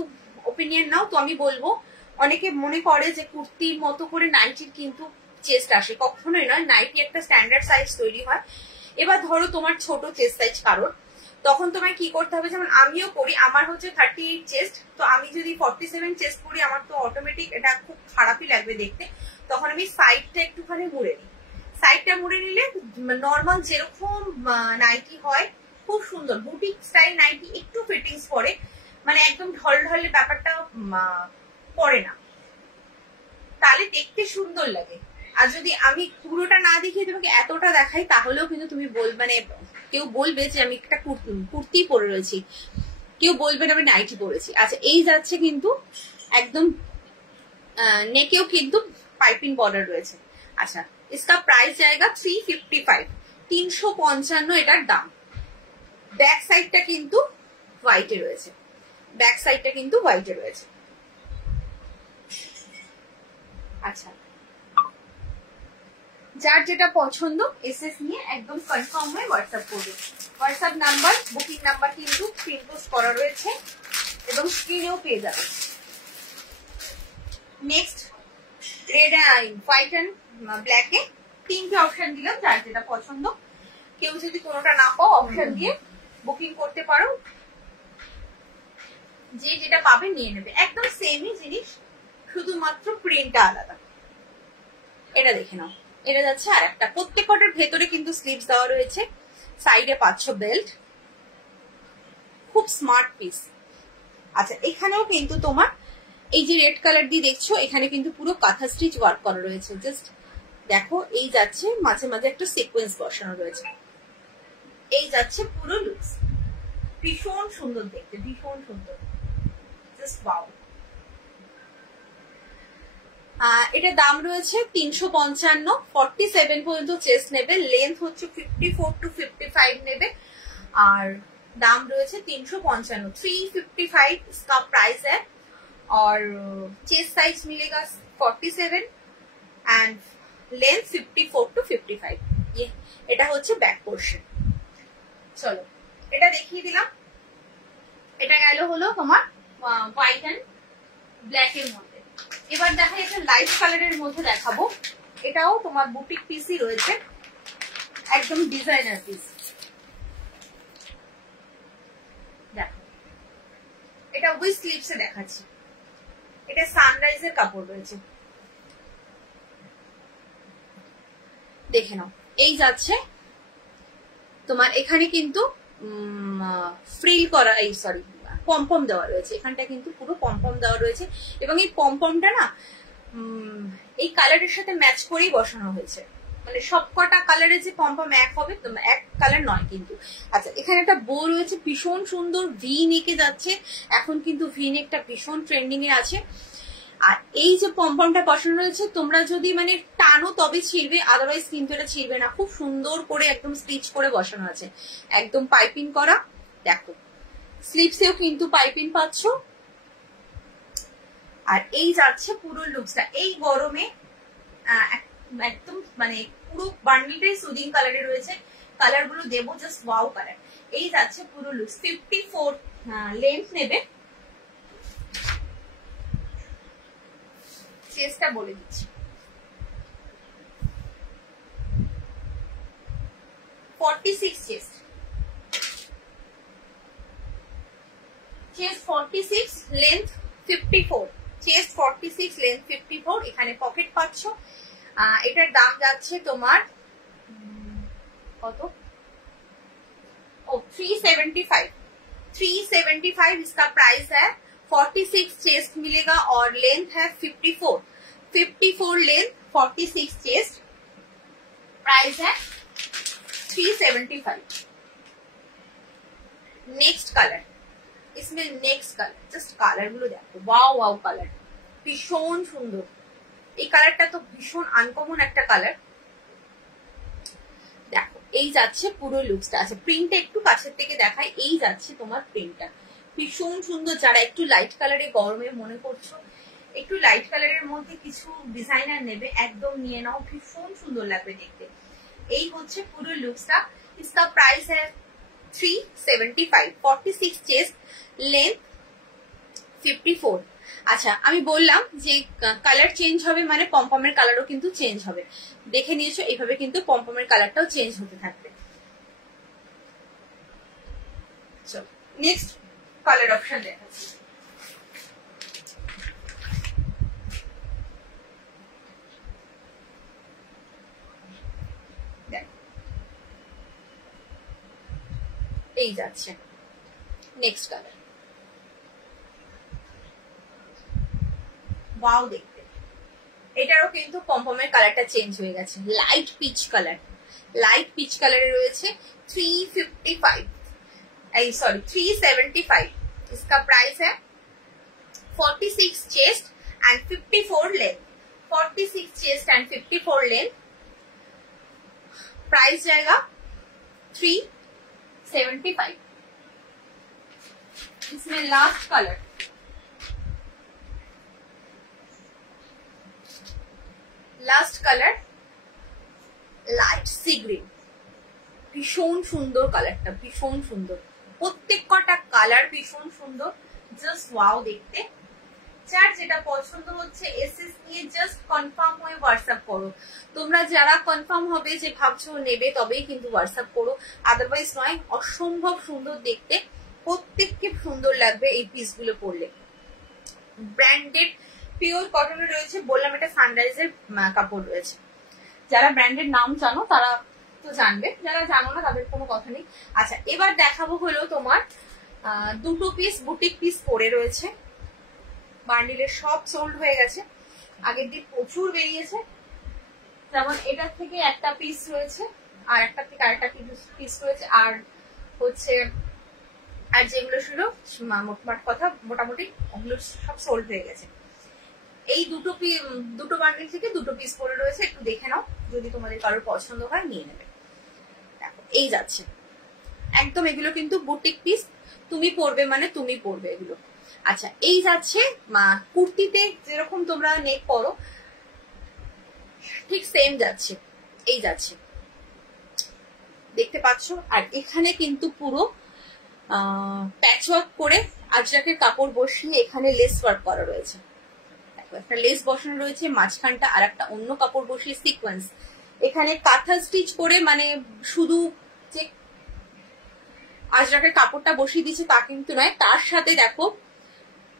ওপিনিয়ন নাও তো আমি বলবো, অনেকে মনে করে যে কুর্তির মতো করে নাইটির কিন্তু চেস্ট আসে, কখনোই নয়। নাইটি একটা স্ট্যান্ডার্ড সাইজ তৈরি হয়। এবার ধরো তোমার ছোট চেস্ট সাইজ কারোর, তখন তোমায় কি করতে হবে, যেমন আমিও করি, আমার হচ্ছে 38 চেস্ট, তো আমি যদি 47 চেস্ট করি আমার তো অটোমেটিক এটা খুব খারাপই লাগবে দেখতে। তখন আমি সাইডটা একটুখানি মুড়ে নিই, সাইডটা মুড়ে নিলে নর্মাল যেরকম নাইটি হয় খুব সুন্দর বুটিক স্টাইল নাইটি, একটু ফিটিংস পরে, মানে একদম ঢল ঢলে ব্যাপারটা পরে না, তাহলে দেখতে সুন্দর লাগে। আর যদি আমি পুরোটা না দেখিয়ে তোমাকে এতটা দেখাই, তাহলেও কিন্তু তুমি মানে কেউ বলবে যে আমি একটা কুর্তি পরে রয়েছি, কেউ বলবে না আমি নাইটি পরেছি। আচ্ছা, এই যাচ্ছে কিন্তু একদম নেকেও কিন্তু পাইপিং বর্ডার রয়েছে। আচ্ছা, इसका प्राइस जाएगा 355, 355 এটার দাম। ব্যাক সাইডটা কিন্তু হোয়াইটে রয়েছে, ব্যাক সাইডটা কিন্তু হোয়াইটে রয়েছে। আচ্ছা, যার যেটা পছন্দ এসএস নিয়ে একদম কনফার্ম হয়ে হোয়াটসঅ্যাপ করবে। হোয়াটসঅ্যাপ নাম্বার, বুকিং নাম্বার কিন্তু স্ক্রিন পোস্ট করা রয়েছে এবং স্ক্রিনেও পেয়ে যাবে। নেক্সট রেড হোয়াইট অ্যান্ড ব্ল্যাকে 3টে অপশন দিলাম, যার যেটা পছন্দ। কেউ যদি কোনোটা না পাও অপশন দিয়ে বুকিং করতে পারো, যে যেটা পাবে নিয়ে নেবে। একদম সেমই জিনিস, শুধুমাত্র প্রিন্টটা আলাদা। এটা দেখে নাও, এটা যাচ্ছে আর একটা। প্রত্যেকটার ভেতরে কিন্তু স্লিভস দেওয়া রয়েছে, সাইডে পাচ্ছ বেল্ট, খুব স্মার্ট পিস। আচ্ছা, এখানেও কিন্তু তোমার এই যে রেড কালার দিয়ে দেখছো, এখানে কিন্তু পুরো কাঁথা স্টিচ ওয়ার্ক করা রয়েছে। জাস্ট দেখো, এই যাচ্ছে মাঝে মাঝে একটা সিকোয়েন্স বসানো রয়েছে। এই যাচ্ছে পুরো লুকস, ভীষণ সুন্দর দেখতে, ভীষণ সুন্দর, জাস্ট ওয়াও। এটা দাম রয়েছে 355, 47 পর্যন্ত চেস্ট নেবে, লেন্থ হচ্ছে 54 to 55 নেবে, আর दाम रही 355, 355 इसका प्राइस है। और चेस्ट साइज मिलेगा 47 एंड लेंथ 54 to 55। ये এটা হচ্ছে ব্যাক পোরশন। চলো এটা দেখিয়ে দিলাম। এটা গেল হলো তোমার হোয়াইট এন্ড ব্ল্যাক এর মধ্যে। এবার দেখা একটা লাইট কালারের মধ্যে দেখাবো। এটাও তোমার বুটিক পিসই রয়েছে, একদম ডিজাইনার পিস। দেখো এটা উইথ স্লিভসে দেখাচ্ছি। এটা সানরাইজের কাপড় রয়েছে, দেখে নাও। এই যাচ্ছে তোমার, এখানে কিন্তু ফ্রিল করা, এই সরি পমপম দেওয়া রয়েছে, এখানটা কিন্তু পুরো পমপম দেওয়া রয়েছে এবং এই পমপমটা না এই কালারের সাথে ম্যাচ করেই বসানো হয়েছে। মানে সবকটা কালারের যে পমপম এক হবে, এক কালার নয় কিন্তু। আচ্ছা, এখানে একটা বো রয়েছে, ভীষণ সুন্দর ভি নেকে যাচ্ছে। এখন কিন্তু ভি নেকটা ভীষণ ট্রেন্ডিং এ আছে। আর এই যে পমপমটা বসানো রয়েছে, তোমরা যদি মানে টানো তবে ছিড়বে, আদারওয়াইজ কিন্তু এটা ছিড়বে না। খুব সুন্দর করে একদম স্টিচ করে বসানো আছে, একদম পাইপিং করা। দেখো স্লিভসেও কিন্তু পাইপিং পাচ্ছ। আর এই যাচ্ছে পুরো লুকসটা। এই গরমে একদম মানে পুরো বান্ডিলটাই সুদিং কালারে রয়েছে। কালার গুলো দেবো জাস্ট ওয়াও কালার। এই যাচ্ছে পুরো লুকস। 54 লেন্থ নেবে। চেস্টটা বলে দিচ্ছি, 46 chest, chest 46 length 54, chest 46 length 54। এখানে পকেট পাচ্ছ। এটার দাম যাচ্ছে তোমার কত? ও 375, 375 इसका प्राइस है। 46 चेस्ट मिलेगा और लेंथ है 54, 54 लेंथ 46 चेस्ट, प्राइस है 375। नेक्स्ट कलर, इसमें नेक्स्ट कलर, जस्ट कलर गुलो देखो, वाओ वाओ कलर, भीषण सुंदर। এই কালারটা তো ভীষণ আনকমন একটা কালার। দেখো এই যাচ্ছে পুরো লুকসটা। আছে প্রিন্টটা একটু কাছের থেকে দেখাই। এই যাচ্ছে তোমার প্রিন্টটা, ভীষণ সুন্দর। যারা একটু লাইট কালারে গরমে মনে করছো একটু লাইট কালারের মধ্যে কিছু ডিজাইনার নেবে, একদম নিয়ে নাও, ভীষণ সুন্দর লাগবে দেখতে। এই হচ্ছে পুরো লুকসটা। इसका प्राइस है 375, 46 চেস্ট, লেন্থ 54। আচ্ছা, আমি বললাম যে কালার চেঞ্জ হবে মানে পমপমের কালারও কিন্তু চেঞ্জ হবে। দেখে নিয়েছো, এইভাবে কিন্তু পমপমের কালারটাও চেঞ্জ হতে থাকবে। চলো নেক্সট কালার অপশন দেখাচ্ছি। এই যাচ্ছে নেক্সট কালার, ওয়াও দেখতে। এটারও কিন্তু পমপমের কালারটা চেঞ্জ হয়ে গেছে, light peach colour, light pitch কালারে রয়েছে। 355, এই সরি 375, इसका प्राइस है। 46 chest and 54 length, 46 chest and 54 length, price जाएगा 375। इसमें last colour, light sea green. ভীষণ সুন্দর কালারটা, ভীষণ সুন্দর, প্রত্যেক কটা কালার ভীষণ সুন্দর, জাস্ট ওয়াও দেখতে। যার যেটা পছন্দ হচ্ছে এসএস নিয়ে জাস্ট কনফার্ম হয়ে হোয়াটসঅ্যাপ করো। তোমরা যারা কনফার্ম হবে যে ভাবছো নেবে তবেই কিন্তু হোয়াটসঅ্যাপ করো, আদারওয়াইজ নয়। অসম্ভব সুন্দর দেখতে, প্রত্যেককে সুন্দর লাগবে এই পিসগুলো পরলে। ব্র্যান্ডেড পিওর কটনের রয়েছে, বললাম এটা সানরাইজের কাপড় রয়েছে। যারা ব্র্যান্ডের নাম জানো তারা তো জানবে, যারা জানো না তাদের কোনো কথা নেই। আচ্ছা, এবার দেখাবো হলো তোমার দুটো পিস বুটিক পিস পরে রয়েছে। বান্ডিলের সব সোল্ড হয়ে গেছে, আগের দিন প্রচুর বেরিয়েছে। যেমন এটার থেকে একটা পিস রয়েছে, আর একটা থেকে আরেকটা পিস রয়েছে, আর হচ্ছে আর যেগুলো ছিল মোটমাট কথা মোটামুটি ওগুলো সব সোল্ড হয়ে গেছে। এই দুটো বান্ডিল থেকে দুটো পিস পরে রয়েছে, একটু দেখে নাও, যদি তোমাদের কারোর পছন্দ হয় নিয়ে নেবে। দেখো এই যাচ্ছে একদম, এগুলো কিন্তু বুটিক পিস, তুমি পরবে মানে তুমি পরবে এগুলো। আচ্ছা, এই যাচ্ছে কুর্তিতে যেরকম তোমরা নেক করো ঠিক সেম যাচ্ছে, এই যাচ্ছে দেখতে পাচ্ছ। আর এখানে কিন্তু পুরো প্যাচ ওয়ার্ক করে আজরাকের কাপড় বসিয়ে এখানে লেস ওয়ার্ক করা রয়েছে। একটা লেস বসানো রয়েছে মাঝখানটা, আর একটা অন্য কাপড় বসিয়ে সিকোয়েন্স। এখানে কাঁথা স্টিচ করে, মানে শুধু যে আজরাকের কাপড়টা বসিয়ে দিয়েছে তা কিন্তু নয়, তার সাথে দেখো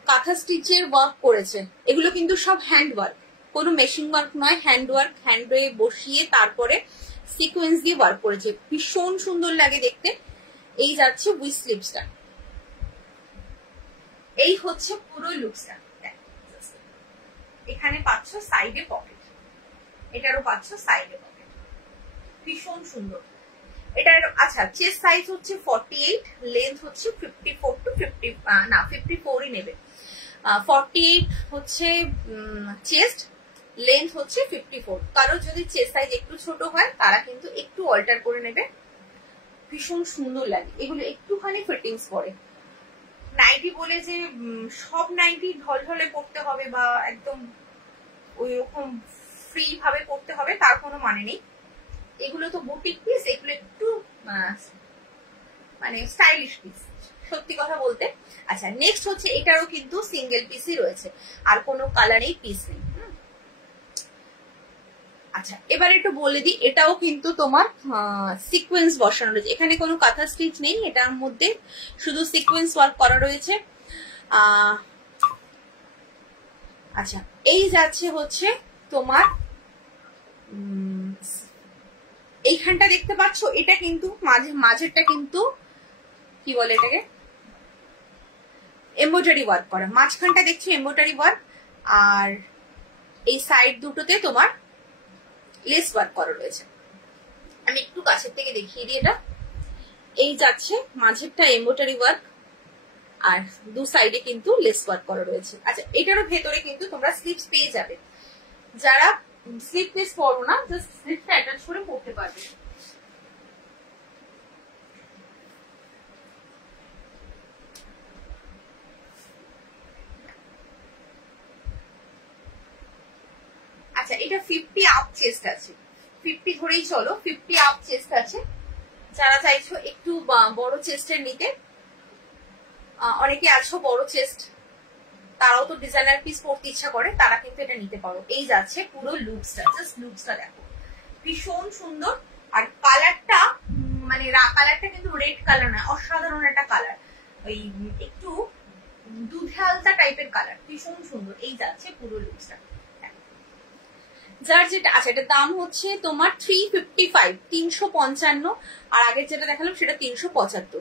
কাঁথা স্টিচের ওয়ার্ক করেছে। এগুলো কিন্তু সব হ্যান্ড ওয়ার্ক, কোনো মেশিন ওয়ার্ক নয়, হ্যান্ড ওয়ার্ক। হ্যান্ডে বসিয়ে তারপরে সিকোয়েন্স দিয়ে ওয়ার্ক করেছে, ভীষণ সুন্দর লাগে দেখতে। এই যাচ্ছে উইথ স্লিভসটা, এই হচ্ছে পুরো লুকসটা। এখানে পাচ্ছ সাইডে পকেট, এটারও পাচ্ছ সাইডে পকেট, ভীষণ সুন্দর। এটার আচ্ছা চেস্ট সাইজ হচ্ছে 48, লেন্থ হচ্ছে 54 টু 50 না 54ই নেবে। 48 হচ্ছে চেস্ট, লেন্থ হচ্ছে 54। কারো যদি চেস্ট সাইজ একটু ছোট হয় তারা কিন্তু একটু অল্টার করে নেবে, ভীষণ সুন্দর লাগে। এগুলো একটুখানি ফিটিংস পরে, নাইটি বলে যে সব নাইটি ঢলঢলে পড়তে হবে বা একদম ওই রকম ফ্রি ভাবে পড়তে হবে তার কোনো মানে নেই। এগুলো তো বুটিক পিস, এগুলো একটু মানে স্টাইলিশ পিস, সত্যি কথা বলতে। আচ্ছা, নেক্সট হচ্ছে এটারও কিন্তু সিঙ্গেল পিসই রয়েছে, আর কোনো কালারেই পিস নেই। আচ্ছা, এবার একটু বলে দিই, এটাও কিন্তু তোমার সিকোয়েন্স বসানো রয়েছে, এখানে কোনো কাঁথা স্টিচ নেই, এটার মধ্যে শুধু সিকোয়েন্স ওয়ার্ক করা রয়েছে। আচ্ছা, এই যাচ্ছে হচ্ছে তোমার এইখানটা দেখতে পাচ্ছ, এটা কিন্তু মাঝেরটা কিন্তু কি বলে এটাকে এমব্রয়ডারি ওয়ার্ক করা, মাঝখানটা দেখছো এমব্রয়ডারি ওয়ার্ক, আর এই সাইড দুটোতে তোমার লেস ওয়ার্ক করা রয়েছে। আমি একটু কাছের থেকে দেখিয়ে দিই, এটা এই যাচ্ছে মাঝেরটা এমব্রয়ডারি ওয়ার্ক, আর দু সাইডে কিন্তু লেস ওয়ার্ক করা রয়েছে। আচ্ছা, এটারও ভেতরে কিন্তু তোমরা স্লিপস পেয়ে যাবে, যারা স্লিপলেস পরো না জাস্ট স্লিপটা অ্যাটাচ করে পরতে পারবে। আচ্ছা, এটা 50 আপ চেস্ট আছে, 50 ধরেই চলো, 50 আপ চেস্ট আছে। যারা চাইছো একটু বড় চেস্টের নিতে, অনেকে আছো বড় চেস্ট, তারাও তো ডিজাইনার পিস পরতে ইচ্ছা করে, তারা কিন্তু এটা নিতে পারো। এই যাচ্ছে পুরো লুকসটা, জাস্ট লুকসটা দেখো, ভীষণ সুন্দর। আর কালারটা মানে কালারটা কিন্তু রেড কালার না, অসাধারণ একটা কালার, ওই একটু দুধে আলতা টাইপের কালার, ভীষণ সুন্দর। এই যাচ্ছে পুরো লুকসটা। যার যেটা আচ্ছা, এটার দাম হচ্ছে তোমার 355, 355, আর আগের যেটা দেখালাম সেটা 375।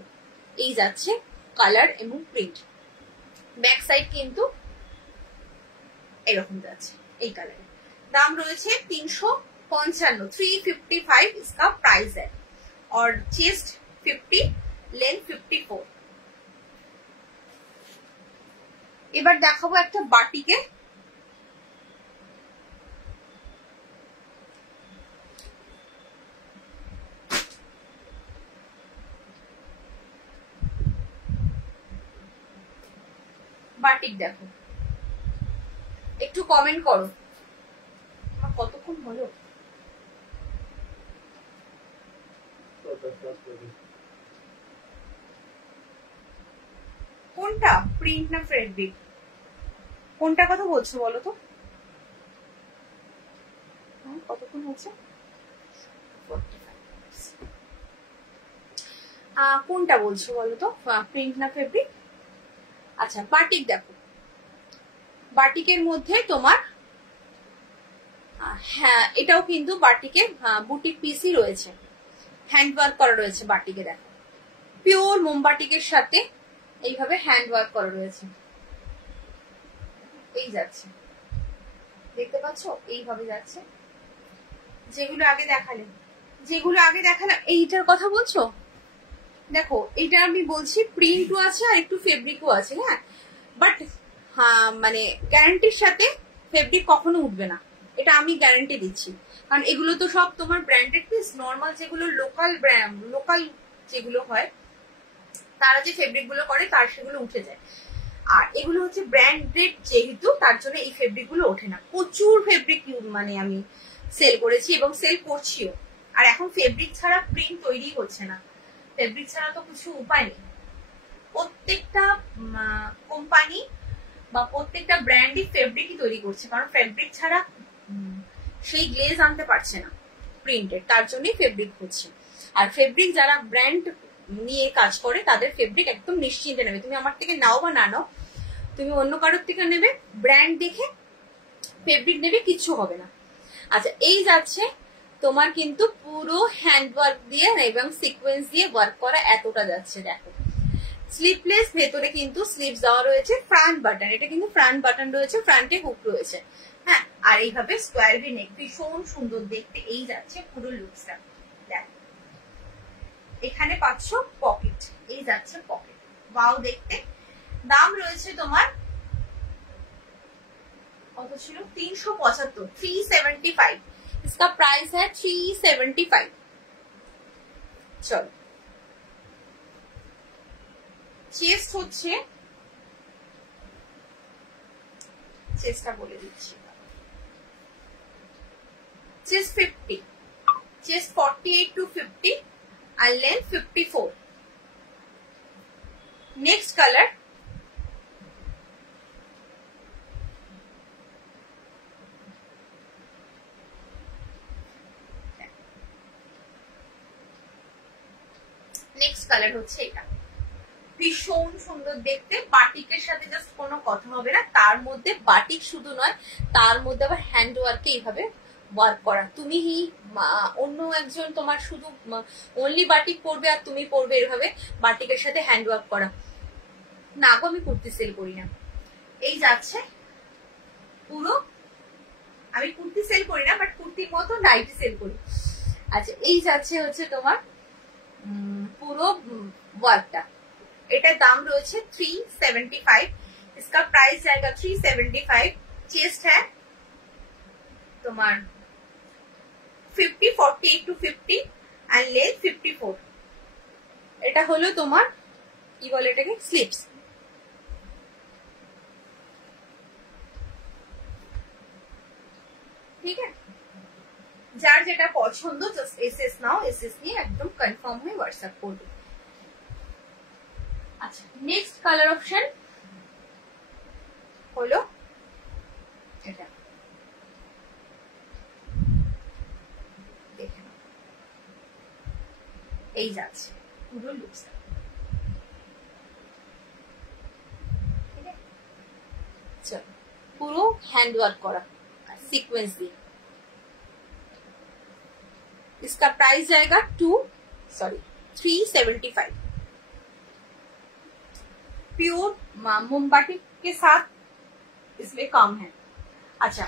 এই যাচ্ছে কালার এবং প্রিন্ট। ব্যাক সাইড কিন্তু এরকম যাচ্ছে, এই কালারে। দাম রয়েছে 355, 355 इसका प्राइस है, और चेस्ट 50, लेंथ 54। এবার দেখাবো একটা বাটিকে, বাটিক দেখো, একটু কমেন্ট করো আমার কতক্ষণ হলো। কোনটা প্রিন্ট না ফেব্রিক, কোনটা কথা বলছো বলো তো? কতক্ষণ হচ্ছে? কোনটা বলছো বলো তো, প্রিন্ট না ফেব্রিক? আচ্ছা বাটিক দেখো, বাটিকের মধ্যে তোমার হ্যাঁ এটাও কিন্তু বাটিকের বুটিক পিসই রয়েছে, হ্যান্ড ওয়ার্ক করা রয়েছে বাটিকে। দেখো পিওর মোমবাটিকের সাথে এইভাবে হ্যান্ড ওয়ার্ক করা রয়েছে। এই যাচ্ছে, দেখতে পাচ্ছ এইভাবে যাচ্ছে। যেগুলো আগে দেখালাম, এইটার কথা বলছো? দেখো এইটা আমি বলছি প্রিন্টও আছে আর একটু ফেব্রিকও আছে, হ্যাঁ বাট হ্যাঁ মানে গ্যারান্টির সাথে ফেব্রিক কখনো উঠবে না, এটা আমি গ্যারান্টি দিচ্ছি। কারণ এগুলো তো সব তোমার ব্র্যান্ডেড পিস, নর্মাল যেগুলো লোকাল যেগুলো হয় তারা যে ফেব্রিক গুলো করে তার সেগুলো উঠে যায়, আর এগুলো হচ্ছে ব্র্যান্ডেড যেহেতু তার জন্য এই ফেব্রিক গুলো ওঠে না। প্রচুর ফেব্রিক মানে আমি সেল করেছি এবং সেল করছিও, আর এখন ফেব্রিক ছাড়া প্রিন্ট তৈরি হচ্ছে না, ফেব্রিক ছাড়া তো কিছু উপায় নেই। প্রত্যেকটা কোম্পানি বা প্রত্যেকটা ব্র্যান্ডই ফেব্রিকই তৈরি করছে, কারণ ফেব্রিক ছাড়া সেই গ্লেজ আনতে পারছে না প্রিন্টের, তার জন্যই ফেব্রিক হচ্ছে। আর ফেব্রিক যারা ব্র্যান্ড নিয়ে কাজ করে তাদের ফেব্রিক একদম নিশ্চিন্তে নেবে, তুমি আমার থেকে নাও বা না নাও, তুমি অন্য কারোর থেকে নেবে, ব্র্যান্ড দেখে ফেব্রিক নেবে, কিচ্ছু হবে না। আচ্ছা এই যাচ্ছে তোমার কিন্তু পুরো হ্যান্ড ওয়ার্ক দিয়ে এবং সিকোয়েন্স দিয়ে ওয়ার্ক করা, এতটা যাচ্ছে। দেখো স্লিভলেস, ভেতরে কিন্তু স্লিভস দেওয়া রয়েছে, ফ্রন্ট বাটন, এটা কিন্তু ফ্রন্ট বাটন রয়েছে, ফ্রন্টে হুক রয়েছে, হ্যাঁ আর এইভাবে স্কোয়ার ভি নেক, ভীষণ সুন্দর দেখতে। এই যাচ্ছে পুরো লুকসটা। দেখ এখানে পাচ্ছ পকেট, এই যাচ্ছে পকেট, ওয়াও দেখতে। দাম রয়েছে তোমার কত ছিল? 375, 375, इसका प्राइस है 375। চলো চেস্ট হচ্ছে, চেস্টটা বলে দিচ্ছি, চেস্ট 50, চেস্ট 48 to 50 আর লেন্থ 54। নেক্সট কালার হচ্ছে এটা, ভীষণ সুন্দর দেখতে, বাটিকের সাথে জাস্ট কোনো কথা হবে না। তার মধ্যে বাটিক শুধু নয়, তার মধ্যে আবার হ্যান্ড ওয়ার্কে এইভাবে ওয়ার্ক করা। তুমি অন্য একজন তোমার শুধু অনলি বাটিক পরবে আর তুমি পরবে এভাবে বাটিকের সাথে হ্যান্ড ওয়ার্ক করা না গো, আমি কুর্তি সেল করি না। এই যাচ্ছে পুরো, আমি কুর্তি সেল করি না বাট কুর্তির মতো নাইটি সেল করি। আচ্ছা এই যাচ্ছে হচ্ছে তোমার পুরো ওয়ার্কটা, এটার দাম রয়েছে 375, इसका प्राइस जाएगा 375। चेस्ट है তোমার 50, 48 to 50 and length 54। এটা হলো তোমার কি বলে এটাকে, স্লিভস। ঠিক আছে, যার যেটা পছন্দ জাস্ট এসএস নাও, এসএস নিয়ে একদম কনফার্ম হয়ে হোয়াটসঅ্যাপ করবে। আচ্ছা নেক্সট কালার অপশন হলো এটা, দেখে নাও, এই যাচ্ছে পুরো লুকসটা। ঠিক আছে, চলো পুরো হ্যান্ড ওয়ার্ক করা सीक्वेंस दी। इसका प्राइस जाएगा 375। प्योर मोमबाटिक के साथ इसमें काम है। अच्छा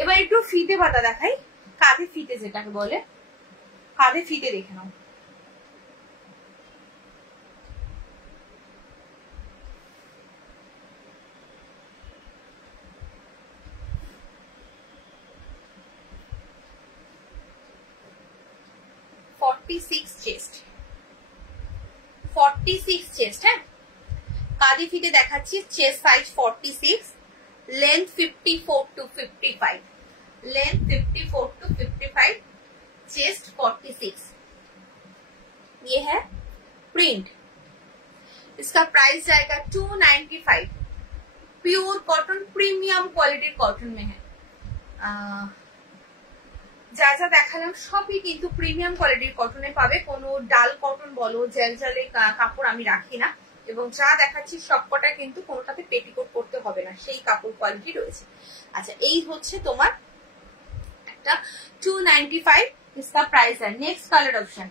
এবার একটু ফিতে পাতা দেখাই, কাঁধে ফিতে যেটাকে বলে, কাঁধে ফিতে দেখে নাও। चेस्ट 46 चेस्ट है, কাদিফিতে দেখাচ্ছি, chest size 46, length 54 to 55, length 54 to 55, chest 46। ये है प्रिंट, इसका प्राइस जाएगा 295। प्योर कॉटन, प्रीमियम क्वालिटीर कॉटन में है। যা যা দেখালাম সবই কিন্তু প্রিমিয়াম কোয়ালিটির কটনে পাবে, কোনো ডাল কটন বলো জেল জেলে কাপড় আমি রাখি না, এবং যা দেখাচ্ছি সবকটা কিন্তু কোনোটাতে পেটিকোট করতে হবে না, সেই কাপড় কোয়ালিটি রয়েছে। আচ্ছা, এই হচ্ছে তোমার একটা 295 इसका प्राइस है। Next colour option,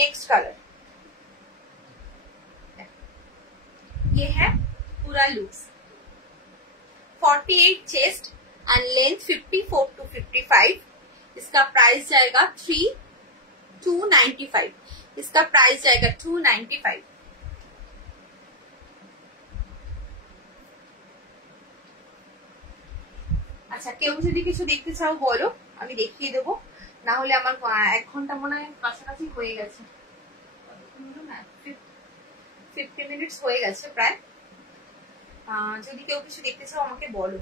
next colour ये है पूरा looks, 48 chest and length 54 to 55। इसका प्राइस जाएगा 295, इसका प्राइस जाएगा 295। আচ্ছা, কেউ যদি কিছু দেখতে চাও বলো, আমি দেখিয়ে দেবো, না হলে আমার 1 ঘন্টা মনে হয় কাছাকাছি হয়ে গেছে, 50 মিনিটস হয়ে গেছে প্রায়। যদি কেউ কিছু দেখতে চাও আমাকে বলো।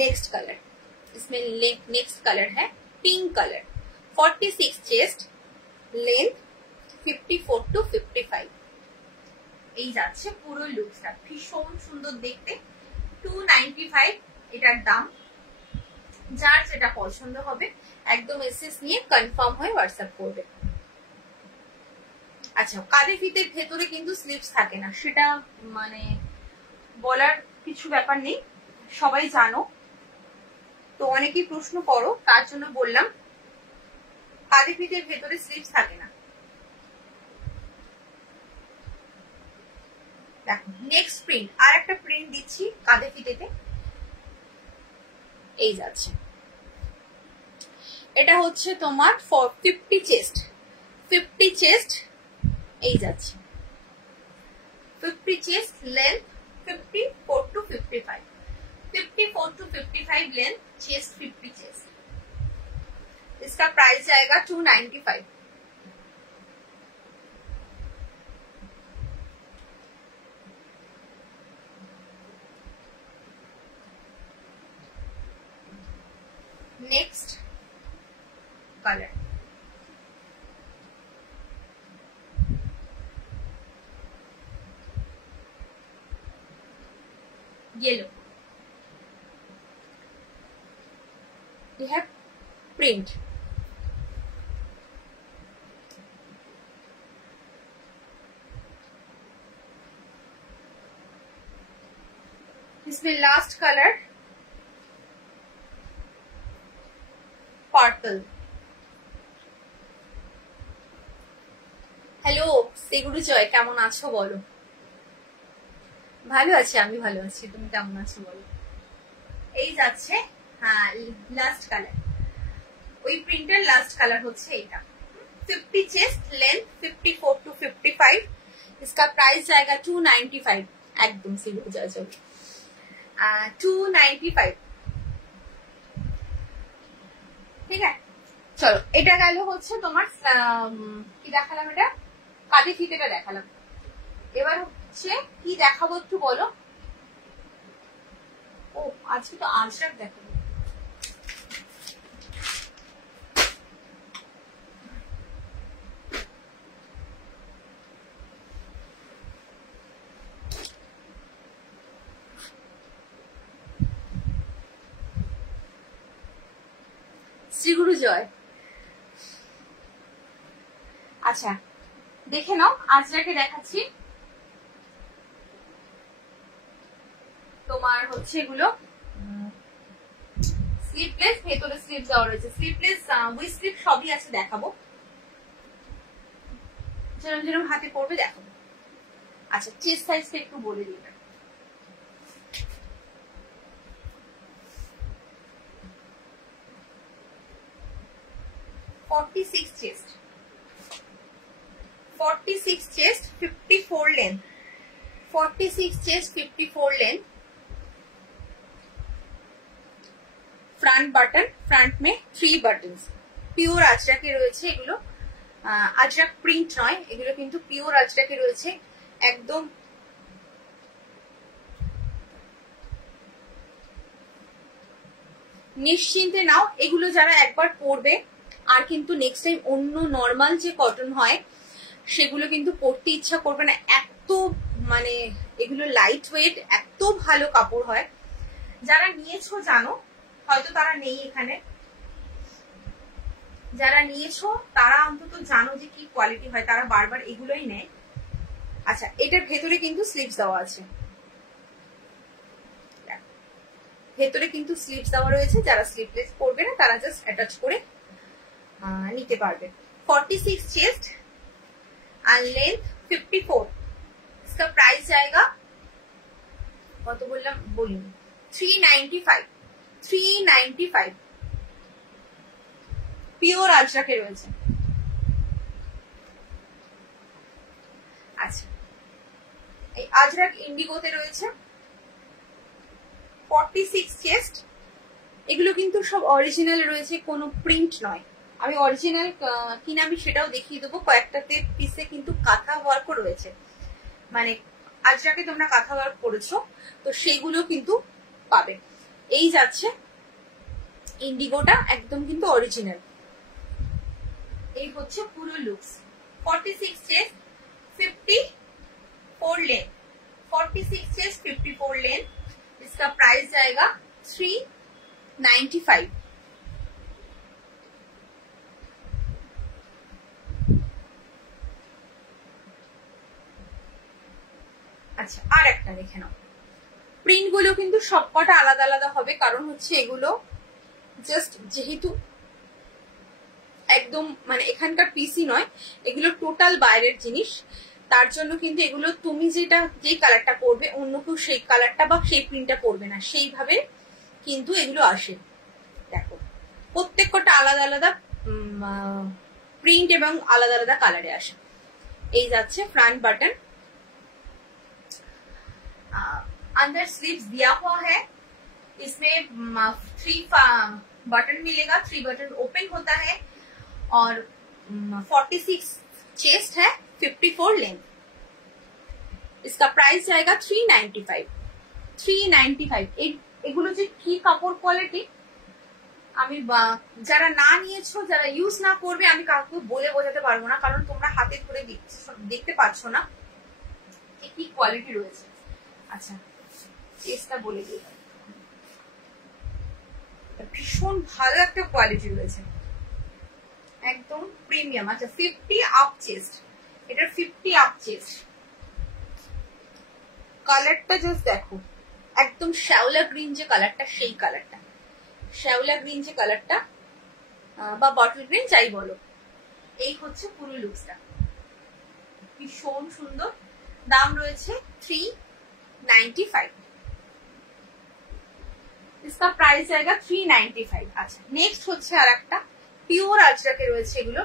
नेक्स्ट कलर, इसमें नेक्स्ट कलर है pink colour, 46 chest, length 54 to 55। এই যাচ্ছে পুরো লুকসটা, ভীষণ সুন্দর দেখতে, 295 এটার দাম। যার যেটা পছন্দ হবে একদম এসএস নিয়ে কনফার্ম হয়ে হোয়াটসঅ্যাপ করবে। আচ্ছা, কাদিফিতের ভেতরে কিন্তু স্লিপস থাকে না, সেটা মানে বলার কিছু ব্যাপার নেই, সবাই জানো। তো অনেকেই প্রশ্ন করো, তার জন্য বললাম কাদিফিতের ভেতরে স্লিপস থাকে না। দেখো নেক্সট প্রিন্ট, আর একটা প্রিন্ট দিচ্ছি কাদিফিতে, এই যাচ্ছে। এটা হচ্ছে তোমার 50 চেস্ট, 50 চেস্ট, এই যাচ্ছে 50 chest, length 54 to 55, 54 to 55 length, chest 50 chest. इसका प्राइस जाएगा 295। Next colour, yellow, you have print, इसमें लास्ट कलर पर्पल। হ্যালো সেগুরু জয়, কেমন আছো বলো? ভালো আছি, আমি ভালো আছি, তুমি কেমন আছো বলো? এই যাচ্ছে, হ্যাঁ লাস্ট কালার, ওই প্রিন্টের লাস্ট কালার হচ্ছে এটা, 50 चेस्ट, लेंथ 54 to 55। इसका प्राइस जाएगा 295, एकदम से हो जाए 295। ঠিক আছে, চলো এটা গেল হচ্ছে তোমার কি দেখালাম, এটা কাদিফিতেটা দেখালাম। এবার হচ্ছে কি দেখাবো একটু বলো। ও আজকে তো আজরাক দেখাবো, শ্রীগুরু জয়। আচ্ছা দেখে নাও, আজরাকে দেখাচ্ছি, তোমার হচ্ছে এগুলো স্লিপলেস, ভেতরে স্লিপ দেওয়া রয়েছে, স্লিপলেস উইথ স্লিপ সবই আছে, দেখাবো যেরকম যেরকম হাতে পড়বে দেখাবো। আচ্ছা, চেস্ট সাইজটা একটু বলে দিই, 46 chest, 46 chest, 54 length, 46 chest 54 length, front button, front में 3 बटन, পিওর আজরাকে রয়েছে এগুলো। আজরাক প্রিন্ট নয়, এগুলো কিন্তু পিওর আজরাকে রয়েছে। একদম নিশ্চিন্তে নাও, এগুলো যারা একবার পরবে আর কিন্তু নেক্সট টাইম অন্য নর্মাল যে কটন হয় সেগুলো কিন্তু পরতে ইচ্ছা করবে না। এত মানে এগুলো লাইট ওয়েট, এত ভালো কাপড় হয়। যারা নিয়েছো জানো, হয়তো তারা নেই এখানে, যারা নিয়েছো তারা অন্তত জানো যে কি কোয়ালিটি হয়, তারা বারবার এগুলোই নেয়। আচ্ছা, এটার ভেতরে কিন্তু স্লিভস দেওয়া আছে, ভেতরে কিন্তু স্লিভস দেওয়া রয়েছে। যারা স্লিভলেস পরবে না তারা জাস্ট অ্যাটাচ করে নিতে পারবে। 46 चेस्ट और लेंथ 54। इसका प्राइस जाएगा, কত বললাম বলিনি, 395। 395 পিওর আজরাকে রয়েছে। আচ্ছা, এই আজরাক ইন্ডিগোতে রয়েছে। 46 चेस्ट, এগুলো কিন্তু সব অরিজিনাল রয়েছে, কোনো প্রিন্ট নয়। আমি অরিজিনাল কিনা আমি সেটাও দেখিয়ে দেবো। কয়েকটাতে পিসে কিন্তু কাঁথা ওয়ার্কও রয়েছে, মানে আজরাকে তোমরা কাঁথা ওয়ার্ক করেছো তো সেগুলো কিন্তু পাবে। এই যাচ্ছে ইন্ডিগোটা, একদম কিন্তু অরিজিনাল। এই হচ্ছে পুরো looks. 46 chest 54 length, 46 chest 54 length. इसका प्राइस जाएगा 395। আচ্ছা, আর একটা দেখে নাও। প্রিন্ট গুলো কিন্তু সবকটা আলাদা আলাদা হবে, কারণ হচ্ছে এগুলো জাস্ট যেহেতু একদম মানে এখানকার পিসি নয়, এগুলো টোটাল বাইরের জিনিস, তার জন্য কিন্তু এগুলো তুমি যেই কালারটা পরবে অন্য কেউ সেই কালারটা বা সেই প্রিন্টটা পরবে না, সেইভাবে কিন্তু এগুলো আসে। দেখো প্রত্যেকটা আলাদা আলাদা প্রিন্ট এবং আলাদা আলাদা কালারে আসে। এই যাচ্ছে फ्रंट बटन, अंदर स्लीव्स दिया हुआ है। इसमें 3 बटन मिलेगा, 3 बटन ओपन होता है और 46 चेस्ट है, 54 लेंथ। इसका प्राइस जाएगा 395। 395। এগুলো যে কি কাপড় কোয়ালিটি, আমি যারা না নিয়েছো, যারা ইউজ না করবে, আমি কাউকে বলে বোঝাতে পারবো না, কারণ তোমরা হাতে ধরে দেখতে পাচ্ছ না কি কোয়ালিটি রয়েছে। আচ্ছা, চেষ্টা বলে দিই, ভীষণ ভালো একটা কোয়ালিটি রয়েছে, একদম প্রিমিয়াম। আচ্ছা, 50 আপ চেস্ট, এটা 50 আপ চেস্ট। কালারটা জাস্ট দেখো, একদম শ্যাওলা গ্রিন যে কালারটা, সেই কালারটা, শ্যাওলা গ্রিন যে কালারটা বা বটল গ্রিন যাই বলো। এই হচ্ছে পুরো লুকসটা, ভীষণ সুন্দর। দাম রয়েছে 395। इसका प्राइस जाएगा 395। अच्छा, नेक्स्ट হচ্ছে আর একটা পিওর আজরাকে রয়েছে, এগুলো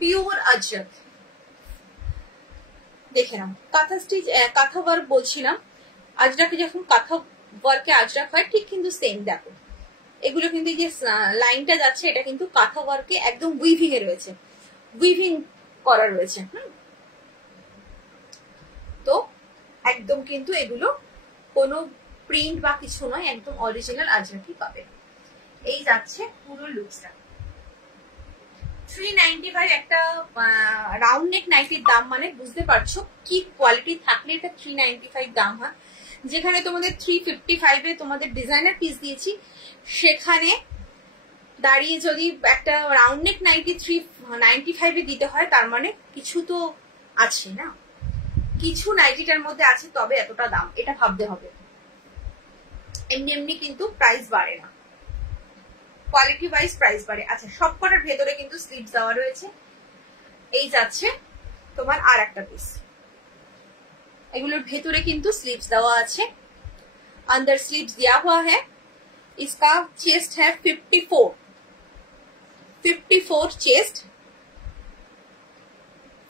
পিওর আজরাক। দেখে নাও, কাঁথা স্টিচ, কাঁথা ওয়ার্ক বলছিলাম, আজরাকে যখন কাঁথা ওয়ার্কে আজরাক হয় ঠিক কিন্তু সেম। দেখো এগুলো কিন্তু যে লাইনটা যাচ্ছে এটা কিন্তু কাঁথা ওয়ার্কে একদম উইভিং এ রয়েছে, উইভিং করা রয়েছে। তো একদম কিন্তু এগুলো কোনো প্রিন্ট বা কিছু নয়, একদম অরিজিনাল আজরাকি পাবে। এই যাচ্ছে পুরো লুকসটা। 395 একটা রাউন্ড নেক নাইটির দাম, মানে বুঝতে পারছো কি কোয়ালিটি থাকলে এটা 395 দাম হয়। যেখানে তোমাদের 355 এ তোমাদের ডিজাইনার পিস দিয়েছি, সেখানে দাঁড়িয়ে যদি একটা রাউন্ড নেক নাইটি 395 এ দিতে হয়, তার মানে কিছু তো আছে না, কিছু নাইটিটার মধ্যে আছে, তবে এতটা দাম, এটা ভাবতে হবে। এমনি এমনি কিন্তু প্রাইস বাড়ে না, কোয়ালিটি ওয়াইজ প্রাইস বাড়ে। আচ্ছা, সবকটার ভেতরে কিন্তু স্লিভস দেওয়া রয়েছে। এই যাচ্ছে তোমার আর একটা পিস, এগুলোর ভেতরে কিন্তু স্লিভস দেওয়া আছে, अंदर स्लीव्स दिया हुआ है। इसका चेस्ट है 54 चेस्ट,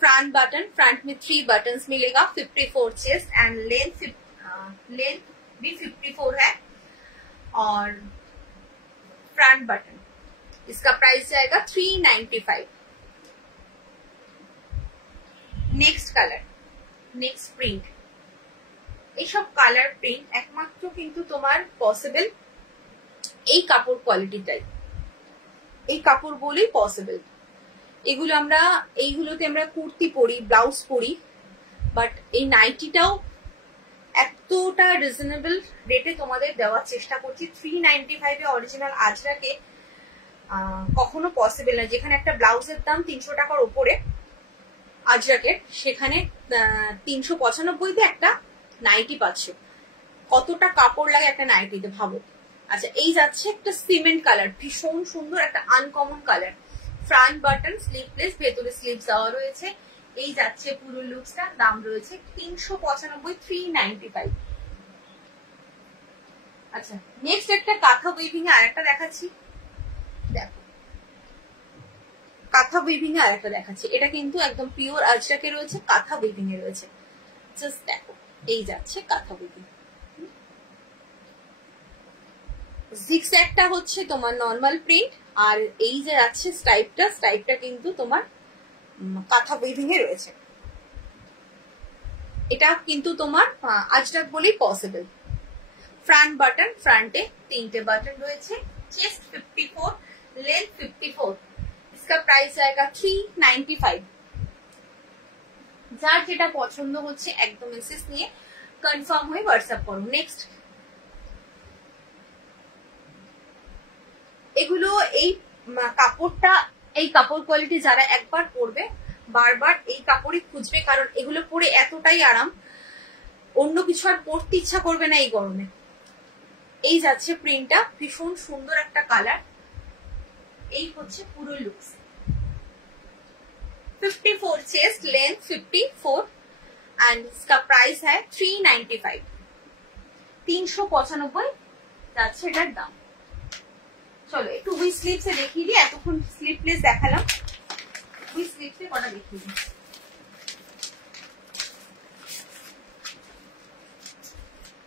फ्रंट बटन, फ्रंट में 3 बटन्स मिलेगा, 54 चेस्ट एंड लेंथ भी 54 है और फ्रंट बटन। इसका प्राइस जाएगा 395। नेक्स्ट कलर, नेक्स्ट प्रिंट, এইসব কালার প্রিন্ট একমাত্র কিন্তু তোমার পসিবল এই কাপড় কোয়ালিটিটাই, এই কাপড় বলেই পসিবল। এগুলো আমরা এইগুলোতে আমরা কুর্তি পরি, ব্লাউজ পরি, বাট এই নাইটিটাও এতটা রিজনেবল রেটে তোমাদের দেওয়ার চেষ্টা করছি। 395 এ অরিজিনাল আজরাকে কখনো পসিবল না। যেখানে একটা ব্লাউজের দাম 300 টাকার উপরে আজরাকের, সেখানে 395 একটা নাইটি পাচ্ছ। কতটা কাপড় লাগে একটা নাইটিতে ভাবো। আচ্ছা, এই যাচ্ছে একটা সিমেন্ট কালার, ভীষণ সুন্দর একটা uncommon colour. Front button, sleeveless, ভেতরে স্লিভস দেওয়া রয়েছে। এই যাচ্ছে পুরো লুকসটা, দাম রয়েছে 395, 395। আচ্ছা, নেক্সট একটা কাঁথা উইভিং এ আরেকটা দেখাচ্ছি, দেখো কাঁথা উইভিং এ আরেকটা দেখাচ্ছি। এটা কিন্তু একদম পিওর আজরাকে রয়েছে, কাঁথা উইভিং এ রয়েছে। জাস্ট দেখো, এই যাচ্ছে কাঁথা উইভিং। জিগজ্যাগটা হচ্ছে তোমার নর্মাল প্রিন্ট, আর এই যে যাচ্ছে স্টাইপটা কিন্তু তোমার কাঁথা উইভিং এ রয়েছে। এটা কিন্তু তোমার আজরাক বলেই পসিবল। फ्रंट बटन, फ्रंटे 3 बटन রয়েছে, চেস্ট 54, लेंथ 54। इसका प्राइस आएगा 395। যার যেটা পছন্দ হচ্ছে একদম মেসেজ নিয়ে কনফার্ম হয়ে হোয়াটসঅ্যাপ করো। নেক্সট, এগুলো এই কাপড়টা, এই কাপড় কোয়ালিটি যারা একবার পরবে বারবার এই কাপড়ই খুঁজবে, কারণ এগুলো পরে এতটাই আরাম, অন্য কিছু আর পরতে ইচ্ছা করবে না এই গরমে। এই যাচ্ছে প্রিন্টটা, ভীষণ সুন্দর একটা কালার। এই হচ্ছে পুরো লুকস। 54 चेस्ट, लेंथ 54 एंड इसका प्राइस है 395। 395 যাচ্ছে এটার দাম। চলো একটু উই স্লিভস এ দেখিয়ে দিই, এতক্ষণ স্লিভলেস দেখালাম, উই স্লিভস এ কটা দেখিয়ে দিই।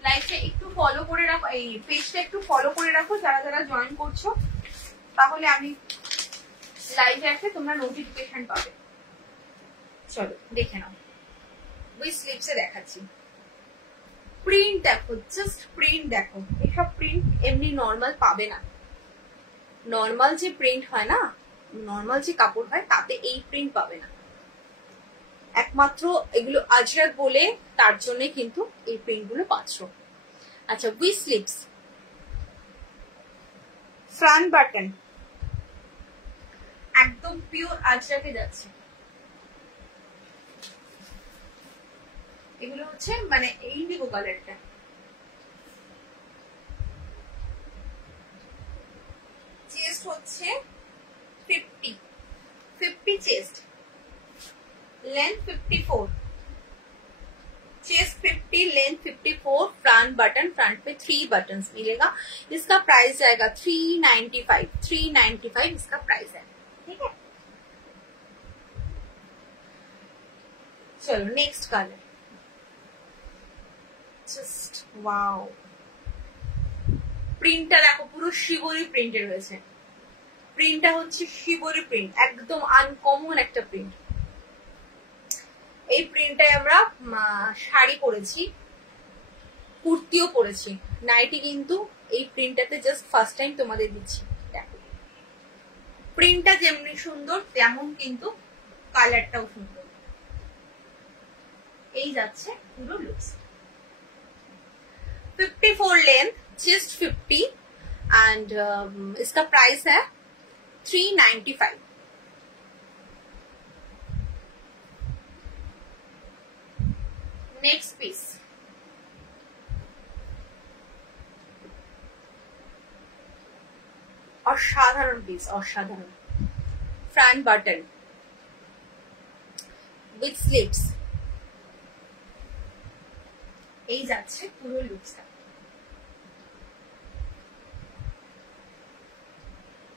লাইভটা একটু ফলো করে রাখো, এই পেজটা একটু ফলো করে রাখো যারা যারা জয়েন করছো, তাহলে আমি লাইভে আসলে তোমরা নোটিফিকেশন পাবে। চলো দেখে নাও, ওই স্লিপসে দেখাচ্ছি। প্রিন্ট দেখো, জাস্ট প্রিন্ট দেখো। এসব প্রিন্ট এমনি নর্মাল পাবে না। নর্মাল যে প্রিন্ট হয় না, নর্মাল যে কাপড় হয় তাতে এই প্রিন্ট পাবে না। একমাত্র এগুলো আজরাক বলে, তার জন্য কিন্তু এই প্রিন্ট গুলো পাচ্ছ। আচ্ছা, উই স্লিপস, ফ্রন্ট বাটন একদম পিওর আজরাকে যাচ্ছে। এগুলো হচ্ছে মানে ইন্ডিগো কালারটা। চেস্ট হচ্ছে 50 chest, length 54, chest 50, length 54, front button, front पे 3 बटन्स मिलेगा। इसका प्राइस जाएगा 395। 395 इसका प्राइस है, ठीक है। चलो नेक्स्ट कलर, जस्ट वाओ, প্রিন্টটা দেখো পুরো শিবরি প্রিন্টের রয়েছে। প্রিন্টটা হচ্ছে শিবরি প্রিন্ট, একদম আনকমন একটা প্রিন্ট। এই প্রিন্টটাই আমরা শাড়ি পরেছি, কুর্তিও পরেছি, নাইটি কিন্তু এই প্রিন্টটাতে জাস্ট ফার্স্ট টাইম তোমাদের দিচ্ছি। দেখো প্রিন্টটা যেমনি সুন্দর তেমন কিন্তু কালারটাও সুন্দর। এই যাচ্ছে পুরো লুকস। 54 लेंथ, चेस्ट 50 एंड इसका प्राइस है 395। नेक्स्ट पीस, असाधारण पीस, असाधारण। फ्रंट बटन विथ स्लीव्स, এই যাচ্ছে পুরো লুকসটা।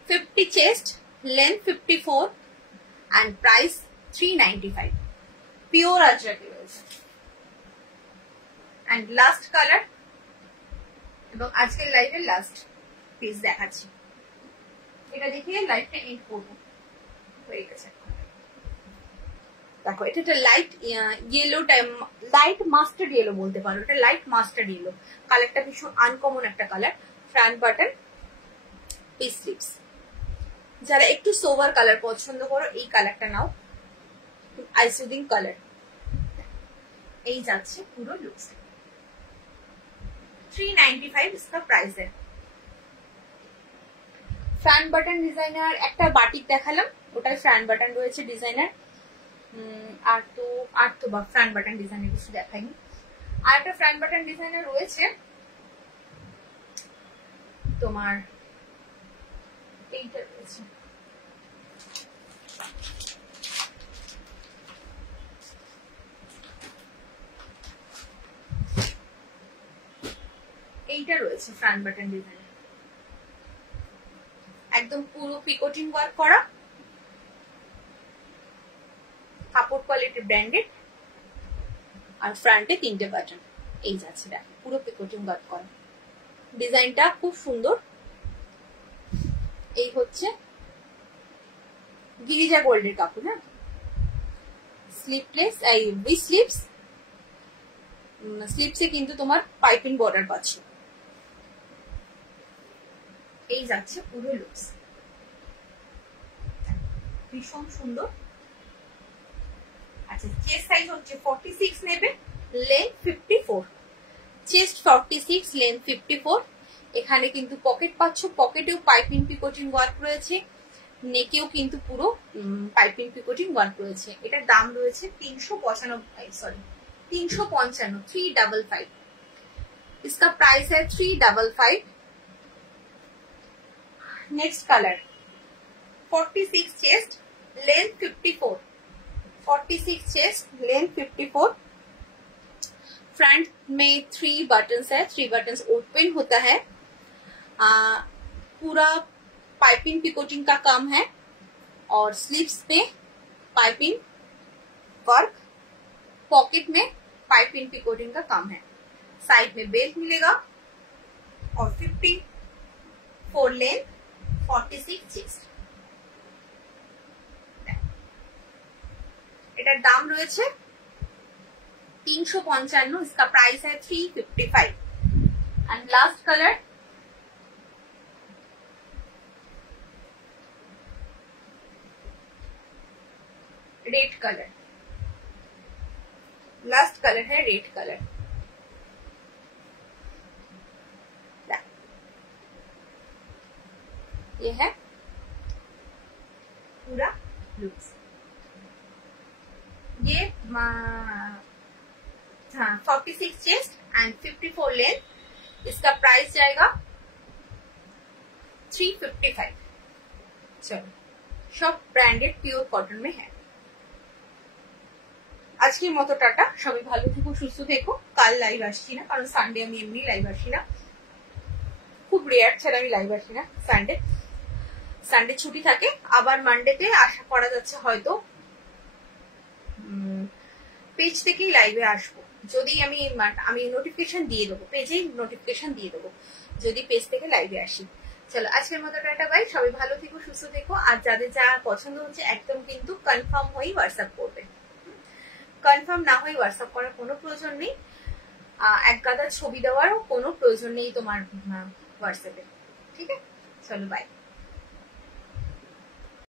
50 chest, length 54 and price 395। Pure আজরাকে রয়েছে। এন্ড লাস্ট কালার এবং আজকের লাইভের লাস্ট পিস দেখাচ্ছি, এটা দেখিয়ে লাইভটা এন্ড করবো। হয়ে গেছে, দেখো এটা একটা light yellow type, light mustard yellow বলতে পারো, এটা লাইট মাস্টার্ড ইয়েলো কালারটা, ভীষণ আনকমন একটা colour. Front button, piece sleeves. যারা একটু সোভার কালার পছন্দ করো এই কালারটা নাও, আইসুদিং কালার। এই যাচ্ছে পুরো লুকস। 395 इसका प्राइस है। ফ্রন্ট বাটন ডিজাইনার একটা বাটিক দেখালাম, ওটাই ফ্রন্ট বাটন রয়েছে ডিজাইনার। আর তো বা ফ্রন্ট বাটন ডিজাইনের কিছু দেখাইনি। আর একটা ফ্রন্ট বাটন ডিজাইনার রয়েছে তোমার, এইটা রয়েছে, এইটা রয়েছে ফ্রন্ট বাটন ডিজাইন, একদম পুরো পিকোটিং ওয়ার্ক করা, কাপড় কোয়ালিটি ব্র্যান্ডেড, আর ফ্রন্টে 3টে বাটন। এই যাচ্ছে দেখো পুরো পিকোটিং ওয়ার্ক করা, ডিজাইনটা খুব সুন্দর। এই হচ্ছে গিরিজা গোল্ডের কাপড়, হ্যাঁ, স্লিভলেস, এই ভি স্লিভস, স্লিভসে কিন্তু তোমার পাইপিং বর্ডার পাচ্ছ। এই যাচ্ছে পুরো লুকস, ভীষণ সুন্দর। আচ্ছা, চেস্ট সাইজ হচ্ছে 46 নেবে, লেন্থ 54, চেস্ট 46, লেন্থ 54। এখানে কিন্তু পকেট পাচ্ছ, পকেটেও পাইপিং পিকোটিং ওয়ার্ক রয়েছে, নেকেও কিন্তু পুরো পাইপিং পিকোটিং ওয়ার্ক রয়েছে। এটার দাম রয়েছে 355, 355। इसका प्राइस है 355। Next colour 46 chest, length 54, 46 chest, length 54। Front में 3 बटन्स है, 3 बटन्स ओपन होता है। पूरा पाइपिंग पिकोटिंग का काम है, और स्लीव्स में पाइपिंग वर्क, पॉकेट में पाइपिंग पिकोटिंग का काम है। साइड में बेल्ट मिलेगा, और 54 लेंथ, 46 चेस्ट। এটার দাম রয়েছে 355। इसका प्राइस है 355। And last colour red colour, last colour है रेड कलर। ये है पूरा लुक्स। ये 46 चेस्ट एंड 54 लेंथ। इसका प्राइस जाएगा 355। चलो, सब ब्रांडेड प्योर कॉटन में है। আজকের মতো টাটা, সবাই ভালো থেকো, সুস্থ থেকো। কাল লাইভ আসছি না, কারণ সানডে আমি এমনি লাইভ আসি না, খুব রেয়ার ছাড়া আমি লাইভ আসি না। সানডে ছুটি থাকে। আবার মানডেতে আশা করা যাচ্ছে হয়তো পেজ থেকেই লাইভে আসবো, যদি আমি নোটিফিকেশন দিয়ে দেবো, পেজেই নোটিফিকেশন দিয়ে দেবো যদি পেজ থেকে লাইভে আসি। চলো, আজকের মতো টাটা, বাই। সবাই ভালো থেকো, সুস্থ থেকো। আর যাদের যা পছন্দ হচ্ছে একদম কিন্তু কনফার্ম হয়েই হোয়াটসঅ্যাপ করবে। কনফার্ম না হয়ে হোয়াটসঅ্যাপ করার কোনো প্রয়োজন নেই, এক গাদা ছবি দেওয়ারও কোনো প্রয়োজন নেই তোমার হোয়াটসঅ্যাপে। ঠিক আছে, চলো বাই।